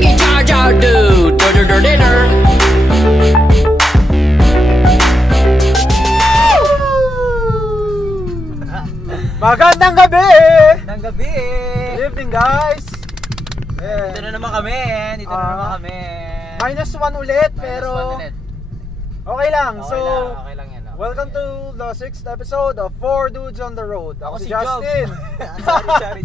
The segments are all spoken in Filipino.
taking charge out, dude. Dinner. Magandang gabi! Magandang gabi! Good evening, guys! Dito na naman kami. -1 ulit, pero okay lang. Okay lang yan. Welcome to the 6th episode of 4 Dudes on the Road. Ako si Justin.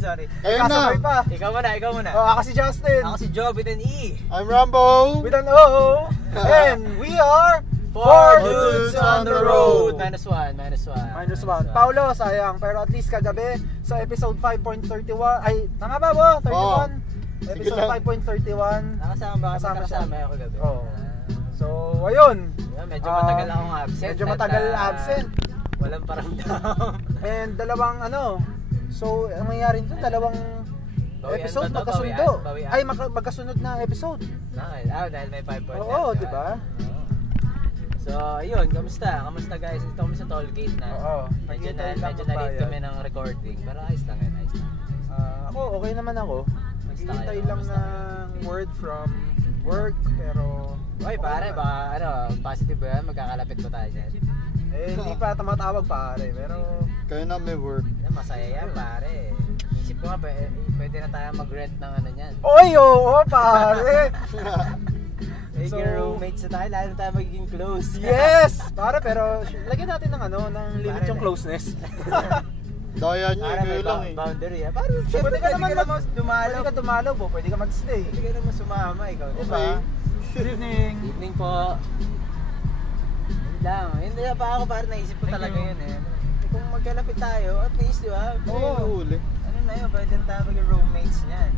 Sorry. Ayun na. Pa. Ikaw muna. Ako si Justin. Ako si Joe with an E. I'm Rambo. With an O. And we are 4 Dudes on the Road. -1. Paulo, sayang. Pero at least kagabi sa episode 5.31. Ay, tama ba bo? 31? Episode 5.31. Nakasama ako kagabi. Oo. So, ayun. Medyo matagal akong absent. Absent. Walang paramdam. And dalawang so, ang mangyayari nito, dalawang episode magkasundo. Ay, magkasunod na episode. Dahil may 5.9. Oo, di ba? So, ayun, kamusta guys? Ito kami sa toll gate na. Oo. Medyo na-late kami ng recording. Pero ayos lang yan. Ako, okay naman ako. Naghihintay lang ng word from work, pero... Oy, pare, baka positive ba yan? Magkakalapit pa tayo dyan. Hindi pa tumatawag, pare, pero... Kayo na may work. Masaya yan, pare. Isip ko nga, pwede na tayo mag-rent ng niyan. Oy, oo, pare! Magiging roommates na tayo, lalo tayo magiging close. Yes! Pare, pero lagyan natin ng limit yung closeness. Daya nyo, kayo lang eh. Boundary ah. Parang pwede ka naman dumalaw. Pwede ka dumalaw, pwede ka mag-stay. Pwede ka naman sumama, ikaw. Okay. Good evening. Evening po. Hindi pa ako parang naisip ko talaga yun eh. Kung magkalapit tayo, at least di ba? Oo, huli. Na yun, pwede na tayo maging roommates niyan.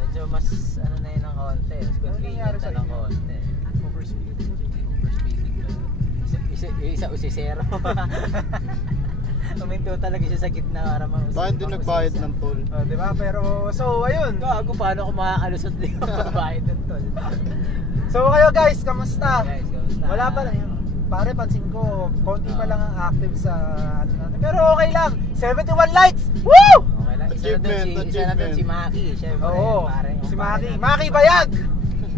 Medyo mas na yun ng konti. Mas convenient na ng konti. Overspeeding ba? Isa usisero. Uminto talaga siya sa gitna para mausap. Bakit din nagbayad ng toll? Diba? Pero, so, ayun. Gago, paano kung makakalusot din yung magbayad ng toll? So, kayo guys, kamusta? Kamusta? Wala pa lang. Pare, pansin ko, konti pa lang ang active sa natin. Pero okay lang. 71 likes! Woo! Okay lang. Isa na doon si Maki. Siyempre, oo, pare, si Maki. Maki Bayag!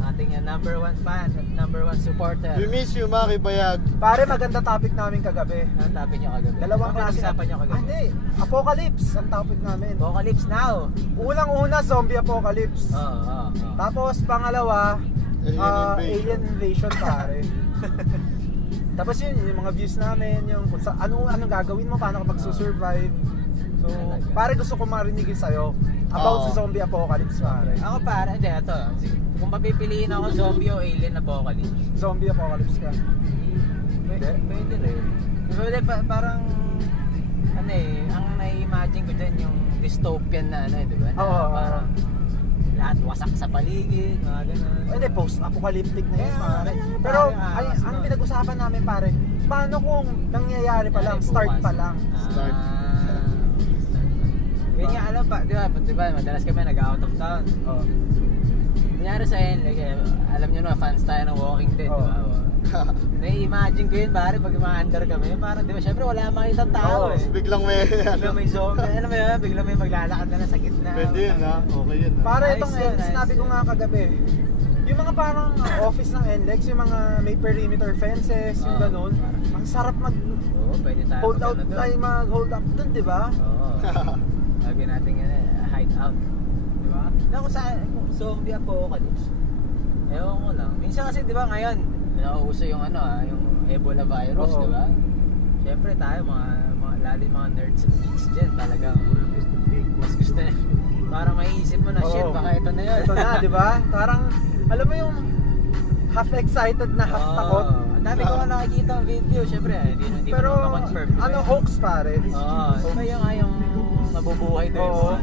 Ating number 1 fan at number 1 supporter. We miss you, Maki Bayag. Pare, maganda topic namin kagabi. Ang topic nyo kagabi? Dalawang klase. Usapan nyo kagabi? Hindi, Apocalypse ang topic namin. Apocalypse now. Unang-una, zombie apocalypse. Oo. Tapos, pangalawa, alien invasion, pare. Tapos yun, yung mga views namin, yung kung anong gagawin mo, paano ka magsusurvive. So, pare, gusto ko marinig yun sa'yo about sa zombie apocalypse, pare. Ako pare, hindi, ito. Kung papipiliin ako zombie o alien apocalypse. Zombie apocalypse ka. Pwede rin. Pwede parang, ang nai-imagine ko dyan yung dystopian na di ba? Oo. Parang lahat wasak sa paligid, mga ganun. Hindi, post-apocalyptic na yun, pare. Pero, ang pinag-usapan namin, pare, paano kung nangyayari pa lang, start pa lang? Start. Yun nga, alam pa, di ba, madalas kami nag-out of town. Oo. Nangyari sa akin, alam nyo na, fans tayo ng Walking Dead, di ba? Na-imagine ko yun, pare, pag umaandar kami, parang, di ba, syempre wala makitang tao eh. Biglang may zombie, alam mo yun, biglang may maglalakad na sa gitna. Pwede yun ha, okay yun ha. Pare, itong sinabi ko nga kagabi, yung mga parang office ng NLEX, yung mga may perimeter fences, yung ganun, ang sarap pwede tayo hold out tayo, mag-hold up dun, di ba? Oo. Sabi natin yan hide out. Di ba? Kung zombie apocalypse, ewan ko lang. Minsan kasi di ba ngayon, nauuso yung yung Ebola virus, di ba? Siyempre tayo, mga nerds and geeks dyan, talagang mas gusto na. Para maiisip mo na, shit, baka ito na yun. Ito na, di ba? Parang, alam mo yung half excited na half takot. Ang dami ko nga nakikita ang video, syempre, hindi pero, mo confirm. hoax pare? Oo, yung nabubuhay doon.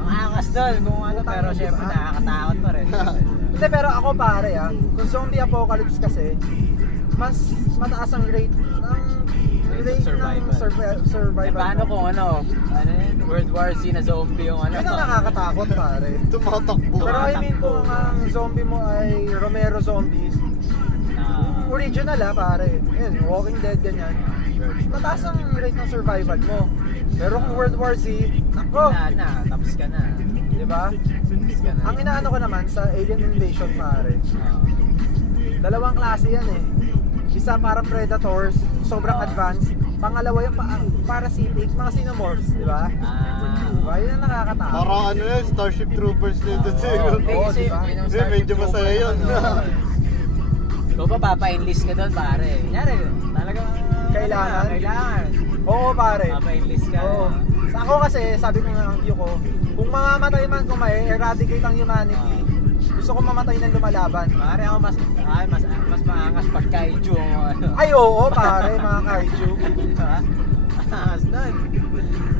Ang angas doon kung pero syempre nakakatakot pa rin. Hindi, pero ako pare kung zombie apocalypse kasi, mas mataas ang rate ng survival. Paano kung World War Z na zombie yung Yun ang nakakatakot, pare. Tumatakbo. Pero I mean kung ang zombie mo ay Romero Zombies, original pare. Yun, Walking Dead, ganyan. Mataas ang rate ng survival mo. Pero kung World War Z, nako, Wala na, tapos ka na. di ba? Tapos ka na. Ang inaano ko naman sa Alien Invasion pare, dalawang klase yan eh. Isa parang Predators, sobrang advanced. Pangalawa yung parasitic, mga Xenomorphs, di ba? Diba? Yun ang nakakatakot. Parang ano yun, Starship Troopers din doon siguro. Hindi Oo, kasi diba? yun ang Eh, Starship medyo Trooper masaya yun. naman, Ikaw pa papa-enlist ka doon pare. Kunyari, talagang Kailangan. Kailangan. Oo pare. Papa-enlist ka. Oo. Sa ako kasi, sabi ko nga ang view ko, kung mamamatay man kung may eradicate ang humanity, gusto ko mamatay ng lumalaban. Pare ako mas maangas pag kaiju ang ano. Ay oo pare, mga kaiju. Diba? Angas nun.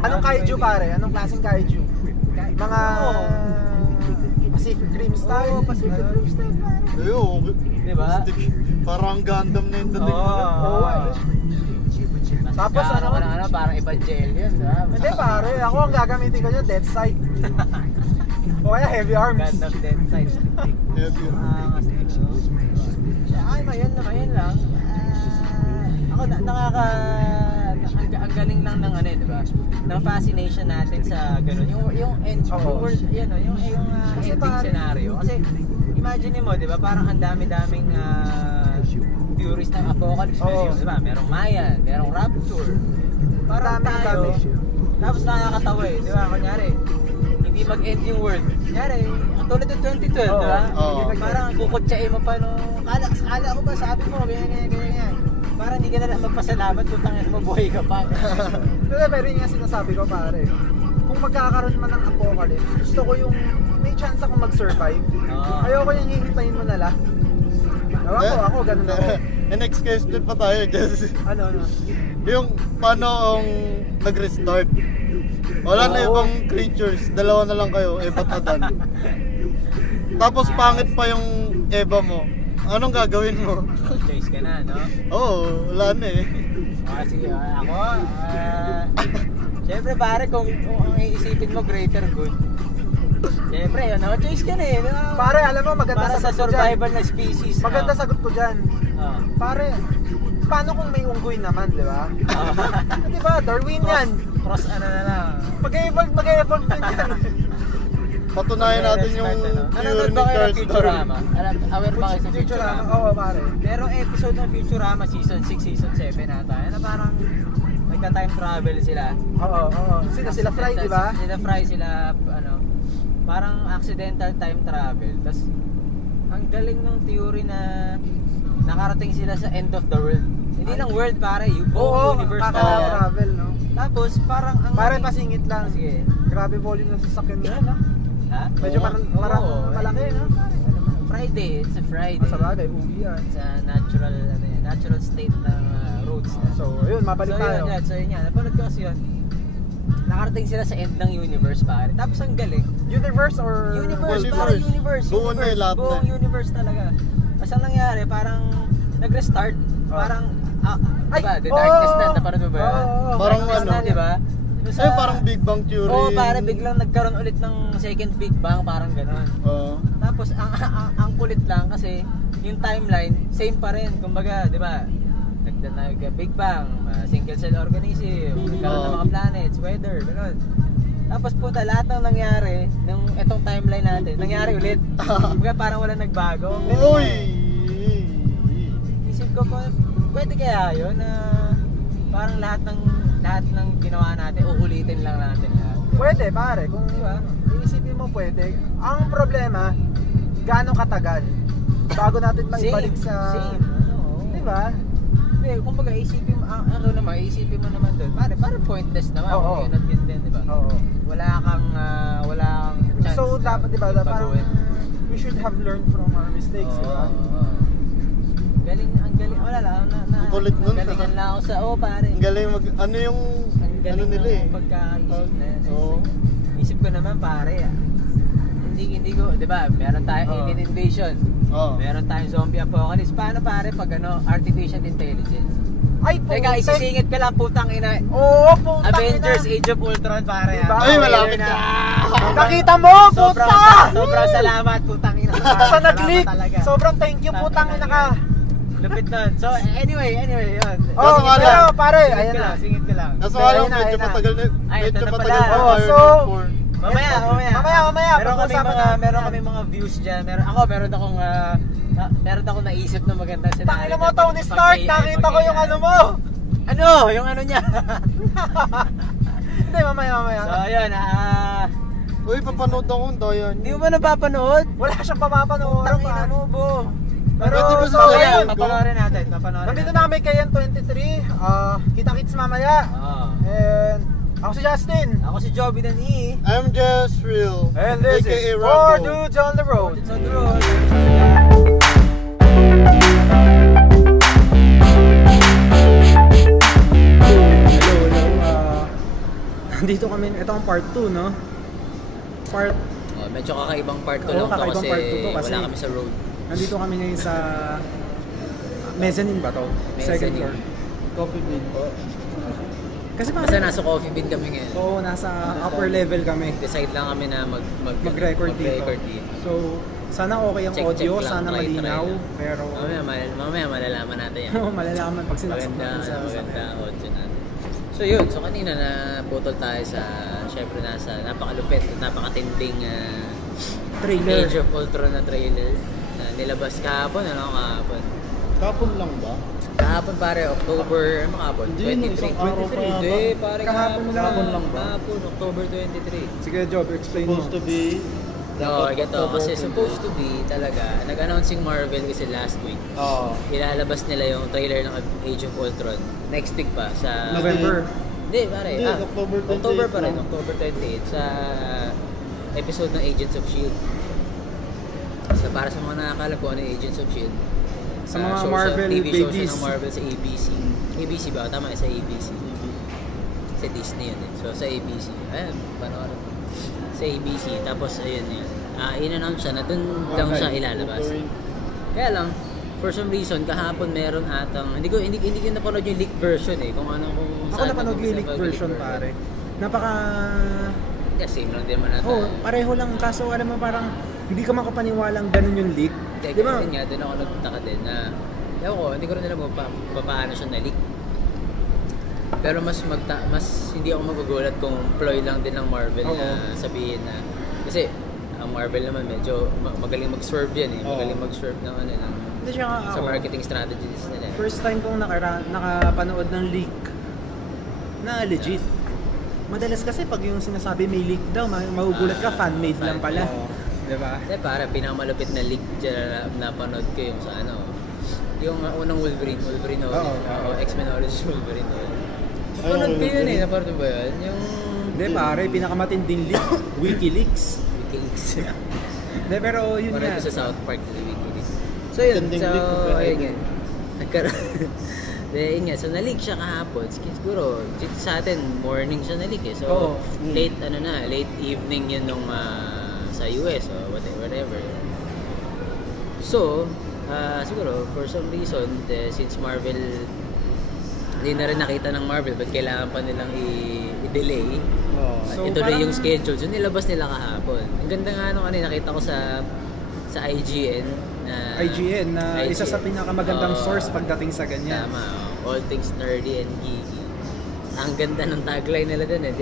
Anong kaiju pare? Anong klaseng kaiju? Mga Oo. Pacific Rim style? Oo, Pacific Rim style pare. Ayun, Diba? parang Gundam na yung dating. Oo. Tapos ano ka na parang Evangelion, diba? Hindi pare, ako ang gagamitin ko nyo, Dead Sight. O kaya Heavy Arms. Gundam Dead Side. Angas nun. Ay, mayan lang. Ako ang galing lang ng ano, di ba? Ng fascination natin sa ganun. Yung end world, yun, yung ending scenario. Kasi imagine mo, di ba? Parang ang dami-daming theories ng apocalypse. Di ba? Merong Mayan, merong Rapture. Parang tayo. Tapos nakakatawa eh, di ba? Kunyari, hindi mag-end yung world. Kunyari, tulad ng 2012, di ba? Parang kukutsain mo pa nung akala ko ba sabi mo, ganyan. Parang hindi ka na lang magpasalamat kung tangin mo buhay ka pa. Pero yun nga sinasabi ko pare, kung magkakaroon man ng apocalypse, gusto ko yung may chance akong mag-survive. Ayoko yung hihintayin mo na lang. Ewan ko, ako ganun ako. Next question pa tayo, Jess. Ano? Yung paano ang nag-restart? Wala na ibang creatures, dalawa na lang kayo, Eva at Adan. Tapos pangit pa yung Eva mo. Anong gagawin mo? Choice ka na, no? Oo, wala na eh. Kasi ako, syempre pare kung ang iisipin mo greater good. Syempre, no? Choice ka na eh. No? Pare, alam mo, maganda para sa sagot ko survival dyan. na species. Maganda sagot ko dyan. Pare, paano kung may unggoy naman, di ba? Di ba, Darwin yan. Cross ano na lang. Mag-evolve din yan. Patunayan natin yung Nanonood theory ba ni kayo ng Charles Futurama? Darwin. Aware ba kayo sa Futurama? Oo, pare. Merong episode ng Futurama season 6, season 7 ata. Na parang nagka-time travel sila. Oo. Sila Fry, di ba? Sila Fry, sila ano, parang accidental time travel. Tapos ang galing ng theory na nakarating sila sa end of the world. Hindi lang world pare, yung buong universe talaga. travel, no? Tapos parang ang Pare, pasingit lang. Sige. Grabe volume ng sasakyan nila, no? Ha? Medyo parang malaki, no? Friday, it's a Friday. Sa bagay, uwi yan. It's a natural state ng roads na. So, yun, mabalik tayo. So yun yan. Napanood ko kasi yun. Nakarating sila sa end ng universe pare. Tapos ang galing. Universe or... Universe, Universe. parang universe. Buo na yung lahat na. Buong universe talaga. Tapos ang nangyari, parang nag-restart. Parang, diba, The Darkness na, napanood mo ba yun? Parang Darkness ano? na, diba? Ay, parang Big Bang Theory. Oo, parang biglang nagkaroon ulit ng second Big Bang, parang gano'n. Tapos ang kulit lang kasi yung timeline same pa rin. Kumbaga, 'di ba? Big Bang, single cell organism, nagkaroon ng mga planets, weather, gano'n. Tapos punta lahat ng nangyari nung etong timeline natin, nangyari ulit. Kumbaga parang wala nagbago. Uy! Isip ko po, pwede kaya 'yun na parang lahat ng ginawa natin uulitin lang natin lahat. Pwede, pare. Kung Diba? iisipin mo pwede. Ang problema, gaano katagal bago natin maibalik sa... Same. Ano? Diba? Hindi, kumbaga isipin mo, isipin mo naman doon. Parang pointless naman. Oo. Yun at yun din, di ba? Oo. Wala kang chance. So, dapat, diba, parang baguhin. we should have learned from our mistakes, diba? Ang galing, wala lang. Ang kulit nun. Galingan lang ako sa, pare. Ang galing ano yung, Ang galing ano nila eh. ng pagkakaisip na yan. Oo. Isip ko naman, pare, hindi ko, di ba, meron tayong alien invasion. Meron tayong zombie apocalypse. Paano pare pag artificial intelligence? Ay, Teka, isisingit ka lang, putang ina. Oo, putang Avengers ina. Age of Ultron, pare. Diba? Ay, malapit na. Nakita mo, puta! Sobrang salamat, putang ina. Sa nag-leak. Salamat talaga. Sobrang thank you, putang ina ka. Lupit nun. So, anyway, yun. Oh, nga pero lang. pare, Singit ayan ko na. lang, singit ko lang. Kaso Ayun nga lang, na, medyo ayun na. matagal na. Ay, Medyo ito na matagal pala. na Oh, tayo so- before. Mamaya. Mamaya, pag-usapan natin Meron yan. kami mga views dyan. Meron akong naisip na magandang scenario. Tangina mo, Tony Stark, nakita ko yung ano mo. Ano? Yung ano niya? Hindi, mamaya. So, ayun, Uy, papanood ako ang dayan. Hindi mo ba napapanood? Wala siyang papapanood. Tangina mo, bo. Pero, Pwede ba so, sa ayun. sayaw? Papanoorin natin. Nandito na kami kay N23. Kita-kits mamaya. And ako si Justin. Ako si Joby dan E. I'm just real. And this AKA is Rambo. 4 Dudes on the Road. It's on the road. Hello. Nandito kami, ito ang part 2, no? Medyo kakaibang part to Oo, lang to kakaibang kasi, part to to kasi- wala kami sa road. Nandito kami ngayon sa mezzanine ba to? Second floor. Coffee bean. Kasi Basta nasa coffee bean kami ngayon. Oo, nasa upper level kami. Decide lang kami na Mag-record dito. dito. So, sana okay ang Check audio, lang, sana try malinaw. lang. Pero, Mamaya malalaman natin yan. malalaman pag sinaksak natin sa Maganda ang audio natin. So yun, so kanina na putol tayo sa, syempre nasa napakalupit, napakatinding trailer. Age of Ultron na trailer na nilabas kahapon, kahapon. Kapon lang ba? Kahapon pare, October, ano kahapon? Hindi, no, isang araw pa yata. Hindi, pare Kahapon lang. Kahapon lang ba? Kahapon, October 23. Sige, Job, explain mo. Supposed to be. No, ganito, October kasi 28. supposed to be talaga, nag-announcing Marvel kasi last week. Oo. Ilalabas nila yung trailer ng Age of Ultron next week pa sa November. Hindi, pare. Hindi, October 28 October pa rin, lang. October 28 sa episode ng Agents of S.H.I.E.L.D. So para sa mga nakakala ko ano yung Agents of S.H.I.E.L.D. Sa mga show Marvel TV shows babies. ng Marvel sa ABC. ABC ba? Tama, sa ABC. Sa Disney yun eh. So sa ABC. Ayan, panoorin. Sa ABC. Tapos ayun yun. In-announce siya na dun lang siya ilalabas. Kaya lang, for some reason, kahapon meron atang, hindi ko napanood yung leaked version eh. Kung Ako napanood yung leaked version, pare. Napaka... Kasi same lang din naman natin. Oh, pareho lang. Kaso alam mo parang hindi ka makapaniwalang ganun yung leak. Di ba? Yun nga, doon ako nagtaka din na, ewan ko, hindi ko rin alam kung paano siya na-leak. Pero mas hindi ako magugulat kung ploy lang din ng Marvel na sabihin na, kasi ang Marvel naman medyo magaling mag-swerve yan eh. Magaling mag-swerve ng ano lang. Hindi siya nga Sa ako. marketing strategies nila. First time kong nakapanood ng leak na legit. Madalas kasi pag yung sinasabi may leak daw, magugulat ka, fan-made lang pala. Diba? Hindi, para pinakamalupit na leak dyan na napanood ko yung sa ano, yung unang Wolverine X-Men Origins Wolverine. Napanood ko yun eh, napanood mo ba yun? Yung... Hindi pare, pinakamatinding leak, WikiLeaks. Wikileaks. Hindi, pero yun Parang nga. ito sa South Park sa Wikileaks. So yun, Tending so leak, ayun nga. Nagkaroon. Yun nga, so na-leak siya kahapon. Siguro, dito sa atin, morning siya na-leak eh. So, late evening yun nung sa US o whatever. So, siguro, for some reason, since Marvel, hindi na rin nakita ng Marvel, but kailangan pa nilang i-delay. So, Ituloy parang- yung schedule. So, nilabas nila kahapon. Ang ganda nga nung nakita ko sa IGN. IGN na isa sa pinakamagandang Oo. source pagdating sa ganyan. Tama. All things nerdy and geeky. Ang ganda ng tagline nila dun eh.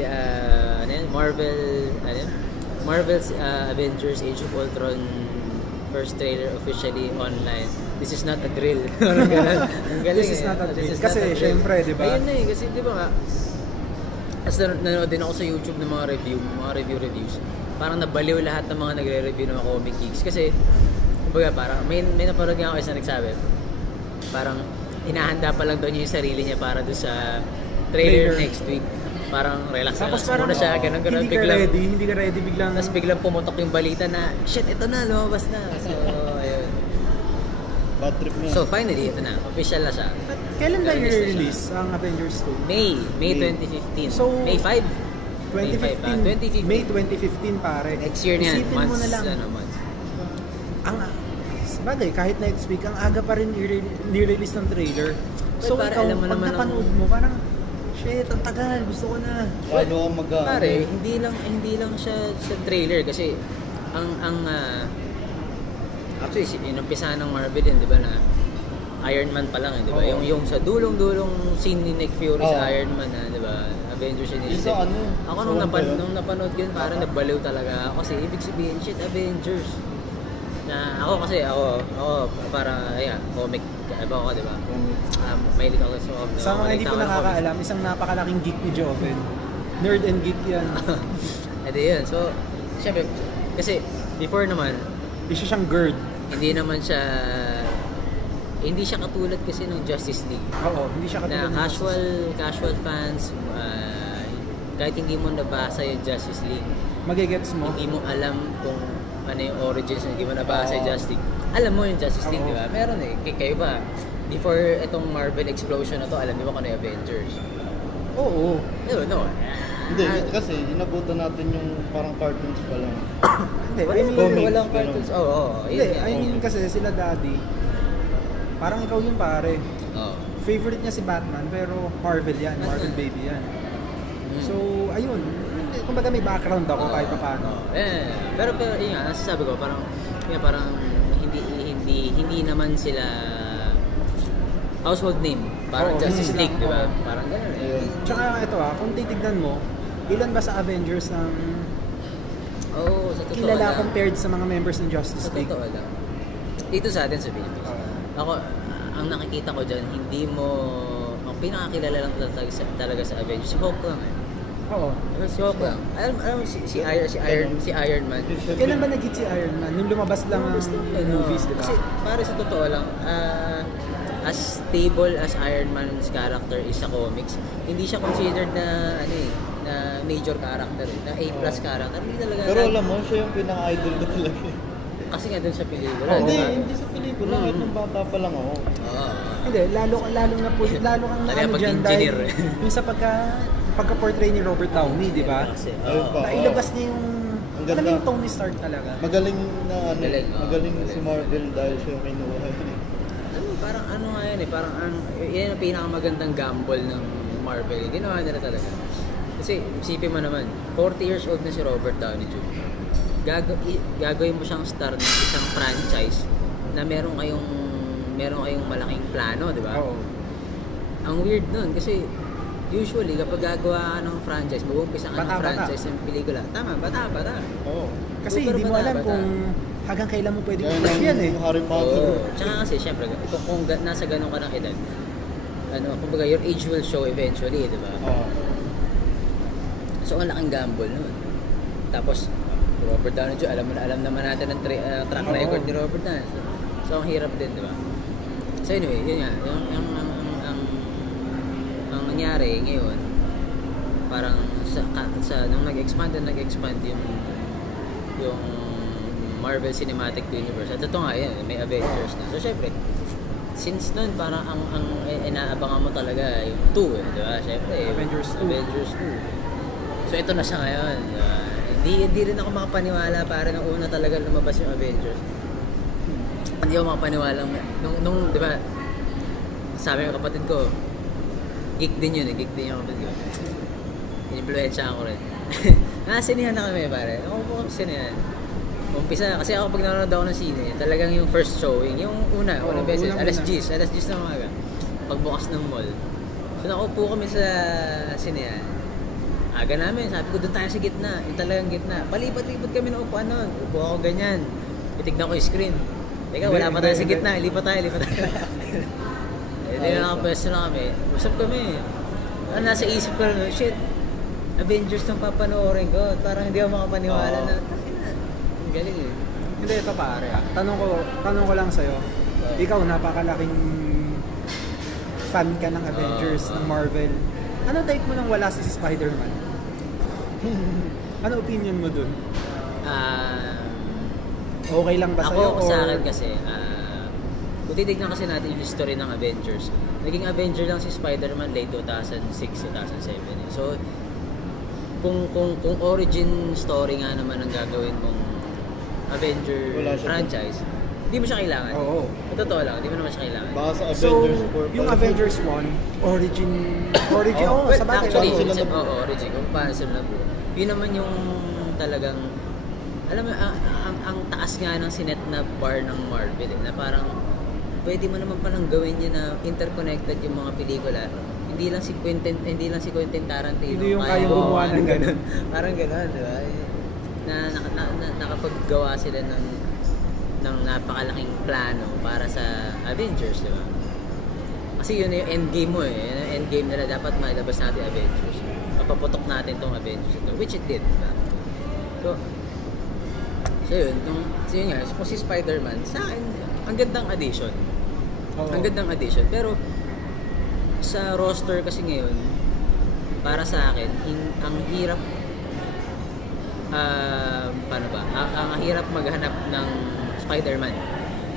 Ano yan? Marvel's Avengers Age of Ultron first trailer officially online. This is not a drill. Ang galing This is not a drill. Kasi not a drill. syempre, di ba? Ayun na eh. Kasi di ba nga, as nanonood din ako sa YouTube ng mga reviews. Parang nabaliw lahat ng mga nagre-review ng mga comic geeks. Kasi, kumbaga parang, may napanood nga ako isa nagsabi, parang hinahanda pa lang doon yung sarili niya para doon sa trailer next week. Parang relax muna siya, ganun hindi ka ready biglang. Tapos biglang pumutok yung balita na, shit, ito na, lumabas na. So, ayun. Bad trip na. So, finally, ito na. Official na siya. Kailan ba Release na siya. i-release ang Avengers 2? May 2015. So, May 5. 2015. May 2015 pare. Next year na yan. Isipin mo na lang. Months. Ang sabagay, kahit next week, ang aga pa rin i-release ng trailer. So, pare, ikaw, alam mo pag naman napanood mo, parang, shit, ang tagal, gusto ko na. Paano ka Pare, hindi lang siya sa trailer kasi actually inumpisahan ng Marvel din, 'di ba na Iron Man pa lang di ba? Oo. Yung sa dulong-dulong scene ni Nick Fury sa Oo. Iron Man di ba? Avengers Initiative. Isa Ako so, nung napanood ko yun, parang nabaliw talaga ako kasi ibig sabihin, shit, Avengers. Na ako para comic ako, di ba? Mahilig ako sa comic. Sa mga hindi po nakakaalam, isang napakalaking geek ni Joven. Nerd and geek yan. Edi yun. So, syempre, kasi before naman, Isa siyang GERD. hindi siya katulad kasi ng Justice League. Oo, hindi siya katulad Na ng casual fans, kahit hindi mo nabasa yung Justice League, magigets mo. hindi mo alam kung ano yung origins, hindi mo nabasa yung Justice League. Alam mo yung Justice League, Oo. di ba? Meron kayo ba? Before itong Marvel explosion na to, alam niyo ba kung ano yung Avengers? Oo. No. Hindi, kasi inabutan natin yung parang cartoons pa lang. Hindi, I mean, Comics, walang ganun. cartoons. Oo. hindi, I mean kasi sila daddy, parang ikaw yung pare. Oo. Favorite niya si Batman, pero Marvel yan, Marvel baby yan. So, ayun. Kumbaga may background ako kahit pa paano. Pero yun nga, nasasabi ko, parang hindi naman sila household name. Parang Oo, Justice hindi League, lang, di ba? oo. Parang gano'n eh. Ayun. Tsaka ito kung titignan mo, ilan ba sa Avengers ang Oo, sa totoo kilala lang. compared sa mga members ng Justice Sa League? totoo lang. Dito sa atin sa Philippines. Ako, ang nakikita ko dyan, ang pinakakilala lang talaga sa Avengers, si Hulk lang eh. Oo. Si Hulk lang. Alam mo, si Iron Man. Kailan ba nag-hit si Iron Man? Nung lumabas lang ang movies, di ba? Kasi para sa totoo lang, as stable as Iron Man's character is sa comics, hindi siya considered na na major character, na A+ character. Hindi talaga. Pero alam mo, siya yung pinaka-idol ko talaga. Kasi nga dun sa pelikula, Oo. di ba? Hindi sa pelikula, kahit nung bata pa lang ako. Oo. Hindi, lalo kang Talaga ano dyan pag-engineer dahil eh. yung sa pagka-portray ni Robert Downey, di ba? Kasi, Ayun pa. Nailabas niya yung Ang alam ganda. mo yung Tony Stark talaga. Magaling na Magaling, si Marvel dahil siya yung kinuha. parang nga yan eh, yan ang pinakamagandang gamble ng Marvel. Ginawa nila talaga. Kasi isipin mo naman, 40 years old na si Robert Downey Jr. Gagawin mo siyang star ng isang franchise na meron kayong malaking plano, di ba? Oo. Ang weird nun kasi usually kapag gagawa ka ng franchise, mag-uumpisa ka ng Bata-bata. franchise ng pelikula. Tama, bata-bata. Oo. Kasi Super hindi mo alam bata-bata. kung hanggang kailan mo pwede Gaya i-push yan eh. ng Harry Potter. Oo. Tsaka kasi syempre, kung nasa ganun ka ng edad, kumbaga your age will show eventually, di ba? Oo. So ang laking gamble nun. Tapos Robert Downey Jr., alam naman natin ang track Oo. record ni Robert Downey. So ang hirap din, di ba? So anyway, yun nga, ang nangyari ngayon, parang nung nag-expand yung Marvel Cinematic Universe. At ito nga yan, may Avengers na. So syempre, since nun parang ang inaabangan mo talaga yung 2 di ba? Syempre, Avengers 2. Avengers 2. So ito na siya ngayon. Hindi rin ako makapaniwala para nung una talaga lumabas yung Avengers. Hindi ako makapaniwala nung di ba? Sabi ng kapatid ko, geek din yung kapatid ko. Influensya ako rin. Sinihan na kami pare. Ako po sinihan. Umpisa, kasi ako pag nanonood ako ng sine, talagang yung first showing, yung unang beses, alas 10 na umaga, pagbukas ng mall. So nakaupo kami sa sinehan. Aga namin, sabi ko doon tayo sa gitna, yung talagang gitna. Palipat-lipat kami ng upuan nun. Upo ako ganyan. Titignan ko yung screen. Teka, wala pa tayo sa gitna, lipat tayo. Hindi na nakapwesto na kami. Usap kami. Nasa isip ko na, shit, Avengers nang papanoorin ko. Parang hindi ako makapaniwala na. Ang galing eh. Hindi, ito pare. Tanong ko lang sa'yo. Ikaw, napakalaking fan ka ng Avengers, ng Marvel. Ano type mo nang wala si Spider-Man? Ano opinion mo dun? Okay lang ba sa'yo? Ako sa akin kasi, kung titignan kasi natin yung history ng Avengers, naging Avenger lang si Spider-Man late 2006, 2007. So, kung origin story nga naman ang gagawin mong Avenger Wala siya franchise, hindi mo siya kailangan. Oo. Totoo lang, hindi mo naman siya kailangan. Baka sa So, Avengers 4 yung Avengers 1, origin, Well, sa bagay. actually, sila na- origin, kung paano sila nabuo. Yun naman yung talagang, alam mo, ang taas nga ng sinet na bar ng Marvel, na parang, pwede mo naman palang gawin yun na interconnected yung mga pelikula. Hindi lang si Quentin Tarantino. Hindi yung kayang gumawa ng ganun. Parang ganun, di ba? Nakapaggawa sila ng napakalaking plano para sa Avengers, di ba? Kasi yun yung endgame mo eh. Yung endgame nila, dapat mailabas natin Avengers. Mapaputok natin tong Avengers ito, which it did, di ba? So yun nga, kung si Spider-Man, sa akin, ang gandang addition. Oo. Ang gandang addition. Pero, sa roster kasi ngayon, para sa akin, ang hirap, paano ba? Ang hirap maghanap ng Spider-Man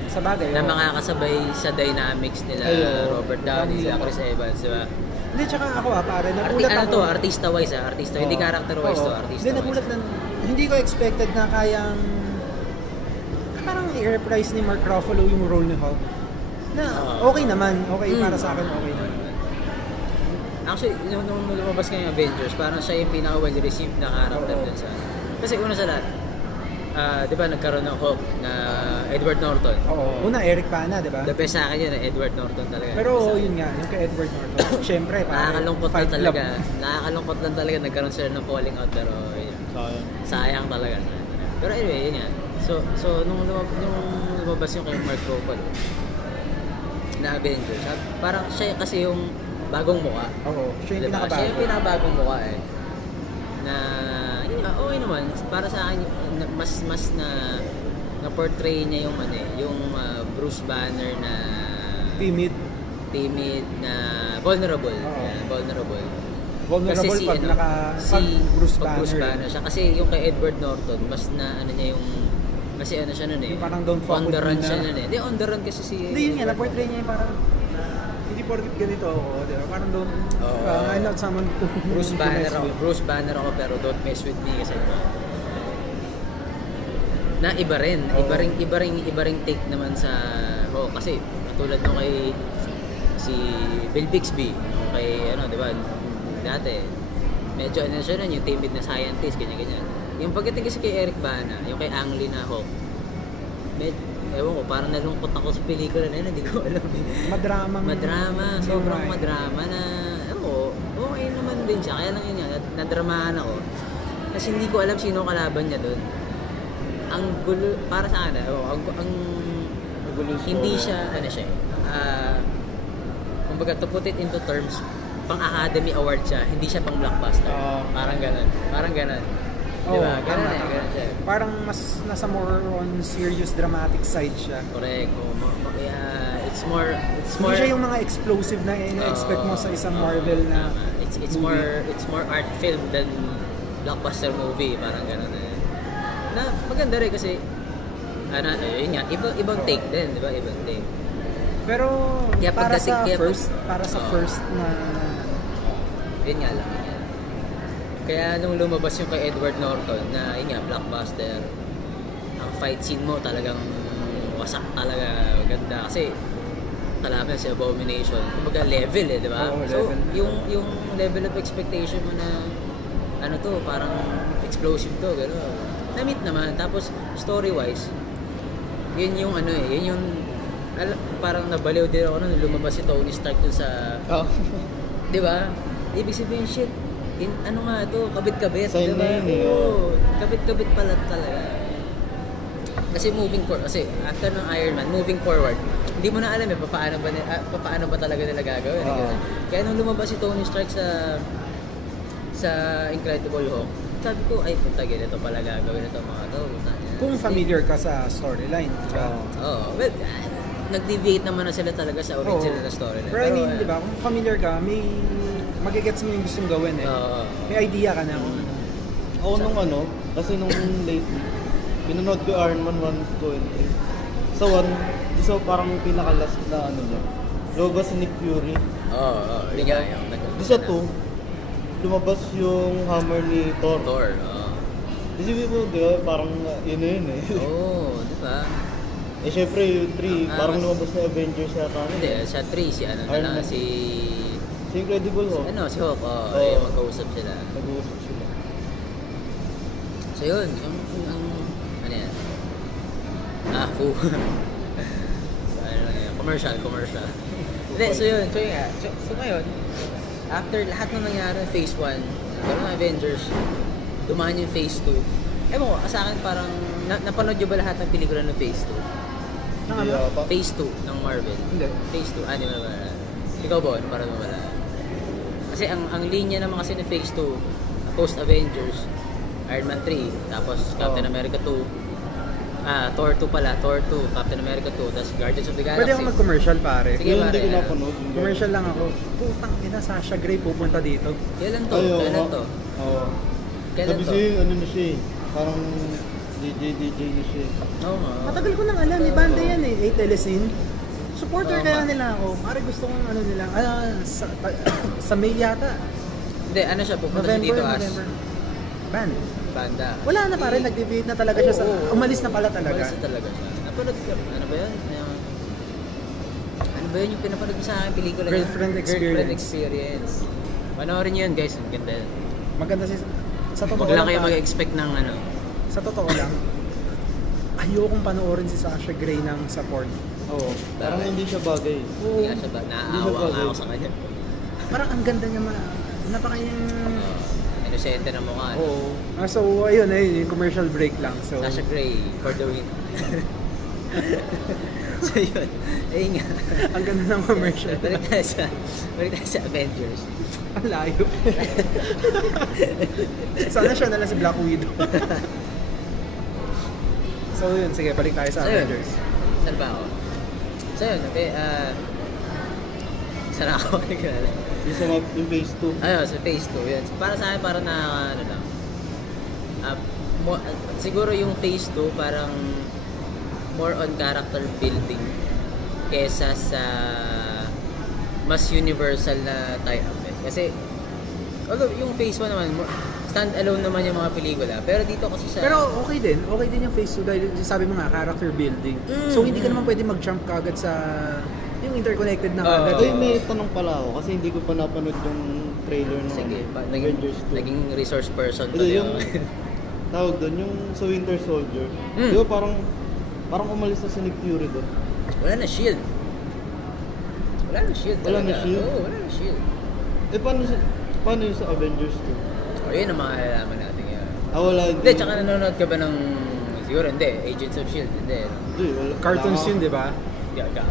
Sa bagay. na oo. makakasabay sa dynamics nila Robert Downey, sila Chris Evans, di ba? Hindi, tsaka ako pare, nagulat ako. Artista-wise hindi character-wise to, Hindi, artista-wise. nagulat na, hindi ko expected na kayang parang i-reprise ni Mark Ruffalo yung role ni Hulk. Na okay naman, para sa akin okay naman. Actually, nung lumabas nga yung Avengers, parang siya yung pinaka-well-received na character dun sa... Kasi una sa lahat, di ba nagkaroon ng Hulk na Edward Norton? Oo. Una, Eric Bana, di ba? The best sa akin yun, Edward Norton talaga. Pero yun nga, yung kay Edward Norton. Siyempre, Nakakalungkot lang talaga. Nakakalungkot lang talaga nagkaroon sila ng falling out, pero yun, sayang talaga. Pero anyway, yun nga. So nung lumabas yung kay Mark Ruffalo na Avengers, parang siya kasi yung bagong mukha. Oo, siya yung Diba? pinakabago. Siya yung pinakabagong mukha eh. Na, yun nga, okay naman. Para sa akin, mas na portray niya yung yung Bruce Banner na Timid na vulnerable. Oo. Yeah, vulnerable. Vulnerable Kasi pag pag Bruce Banner. Siya. Kasi yung kay Edward Norton, mas na niya yung kasi siya nun eh. Yung parang don't fuck on the with run me siya na. nun eh. Hindi, on the run kasi si... Hindi yun nga, na-portray niya yung parang hindi porkit ganito ako, di ba? Parang don't, I'm not someone to Bruce to Banner mess ako. with. Bruce Banner ako pero don't mess with me kasi na iba rin. Iba ring take naman sa kasi katulad nung kay si Bill Bixby, nung kay di ba? Dati medyo siya nun, yung timid na scientist, ganyan. Yung pagdating kasi kay Eric Bana, yung kay Ang Lee na Hulk, ewan ko, parang nalungkot ako sa pelikula na yun, hindi ko alam. Madrama, sobrang madrama na, okay naman din siya. Kaya lang yun nga, nadramahan ako. Kasi hindi ko alam sino kalaban niya doon. Ang gulo, para sa akin, hindi siya, kumbaga to put it into terms, pang Academy Award siya, hindi siya pang blockbuster. Parang ganun. Diba? Ganun siya. Parang mas nasa more on serious dramatic side siya. Correct. Kaya it's more Hindi siya yung mga explosive na ina-expect mo sa isang Marvel na it's more art film than blockbuster movie, parang ganun eh. Na maganda rin kasi yun nga, ibang take din, di ba? Ibang take. pero Kaya para sa pagdating- first na Yun nga lang. Kaya nung lumabas yung kay Edward Norton na yun nga, blockbuster, ang fight scene mo talagang wasak talaga, ganda. Kasi kalaban si Abomination, kumbaga level di ba? Oo, So, level. yung level of expectation mo na parang explosive to, gano'n. Na-meet naman. Tapos, story-wise, yun yung parang nabaliw din ako nung lumabas si Tony Stark dun sa... Di ba? Ibig sabihin, shit, kabit-kabit, Sign di ba? na yun eh, Oo, kabit-kabit pala talaga. Kasi kasi after ng Iron Man, moving forward, hindi mo na alam paano ba talaga nila gagawin. Kaya nung lumabas si Tony Stark sa Incredible Hulk, sabi ko, ay puta, ganito pala gagawin ito mga to. kung familiar ka sa storyline, di ba? Well, nag-deviate naman na sila talaga sa original na storyline. Pero I mean, di ba, kung familiar ka, may magigets mo yung gustong gawin eh. May idea ka na kung ano. Ako nung kasi nung lately, pinanood ko Iron Man 1, 2, and 3. Sa 1, so parang pinaka-last na niya. Lumabas si Nick Fury. Hindi nga yung Sa 2, lumabas yung hammer ni Thor. Isipin mo, di ba, parang yun na yun eh. Di ba? Syempre yung 3, parang lumabas na Avengers yata. Hindi, sa 3, si Iron Man. si Incredible Hulk. si Hulk, magkausap sila. Nag-uusap sila. So yun, ano yan? Fu. Commercial. Hindi, so yun. So ngayon, after lahat ng nangyari ng Phase 1, gano'n ng Avengers, dumaan yung Phase 2. Ewan ko, sa akin parang, napanood nyo ba lahat ng pelikula ng Phase 2? Hindi ata. Phase 2 ng Marvel. Hindi. Phase 2, di mo na wala. Ikaw ba, para mo wala? Kasi ang linya naman kasi ng Phase 2, post-Avengers, Iron Man 3, tapos Captain America 2, Thor 2 pala, Thor 2, Captain America 2, tapos Guardians of the Galaxy. Pwede ako mag-commercial pare. Sige, Yun, hindi ko pare. napanood. Commercial lang ako. Putang ina, Sasha Grey pupunta dito. Kailan to? Ayo, Kailan to? Oo. Kailan Sabi to? siya, ano na siya eh. Parang DJ na siya eh. Oo nga. Matagal ko nang alam, may banda yan eh, Telesin. Supporter Oo, kaya ma- nila ako. Pare gusto kong ano nila, sa May yata. Hindi, ano siya, pupunta siya dito as Band. banda. Wala na pare, nag-debate na talaga siya sa, Oo. umalis na pala talaga. Umalis na talaga siya. Napanood ka, ano ba yun? Ano ba yun yung pinapanood mo sa akin pelikula niya? Girlfriend Experience. Girlfriend Experience. Panoorin niyo yun guys, ang ganda yun. Maganda sa totoo Huwag lang kayo pare. mag-expect ng ano. Sa totoo lang, ayokong panoorin si Sasha Grey ng support. Oo. Parang hindi siya bagay. Hindi nga siya ba, naaawa nga ako sa kanya. Parang ang ganda niya, napakayang... Inosente na mukha. Oo. So, ayun, yung commercial break lang. So, Sasha Grey for the win. So yun, ayun nga. ang ganda ng commercial. Balik tayo sa Avengers. Ang layo. Sana siya na lang si Black Widow. So yun, sige, balik tayo sa So, yun. Avengers. Saan ba ako? So yun, saan ako? Yung phase 2. Ayun, sa Phase 2, yun. Para sa akin, parang ano lang. Siguro yung Phase 2, parang more on character building kesa sa mas universal na tie-up. Kasi, although yung Phase 1 naman, stand-alone naman yung mga pelikula. Pero dito kasi sa... Pero okay din yung phase 2 dahil sabi mo nga, character building. So hindi ka naman pwede mag-jump kagad sa yung interconnected na kagad. Ay, may tanong pala ako kasi hindi ko pa napanood yung trailer ng Sige, Avengers 2. naging resource person to Hindi, yung... tawag doon, yung sa Winter Soldier. Di ba parang umalis na si Nick Fury doon? Wala na shield. Wala na shield Wala na talaga. shield? Oo, wala na shield. Eh, paano yung sa Avengers 2? O, yun ang mga alalaman natin ngayon. Wala. Hindi, tsaka nanonood ka ba ng... Siguro hindi, Agents of S.H.I.E.L.D. Hindi. Hindi, wala. Cartoons yun, di ba?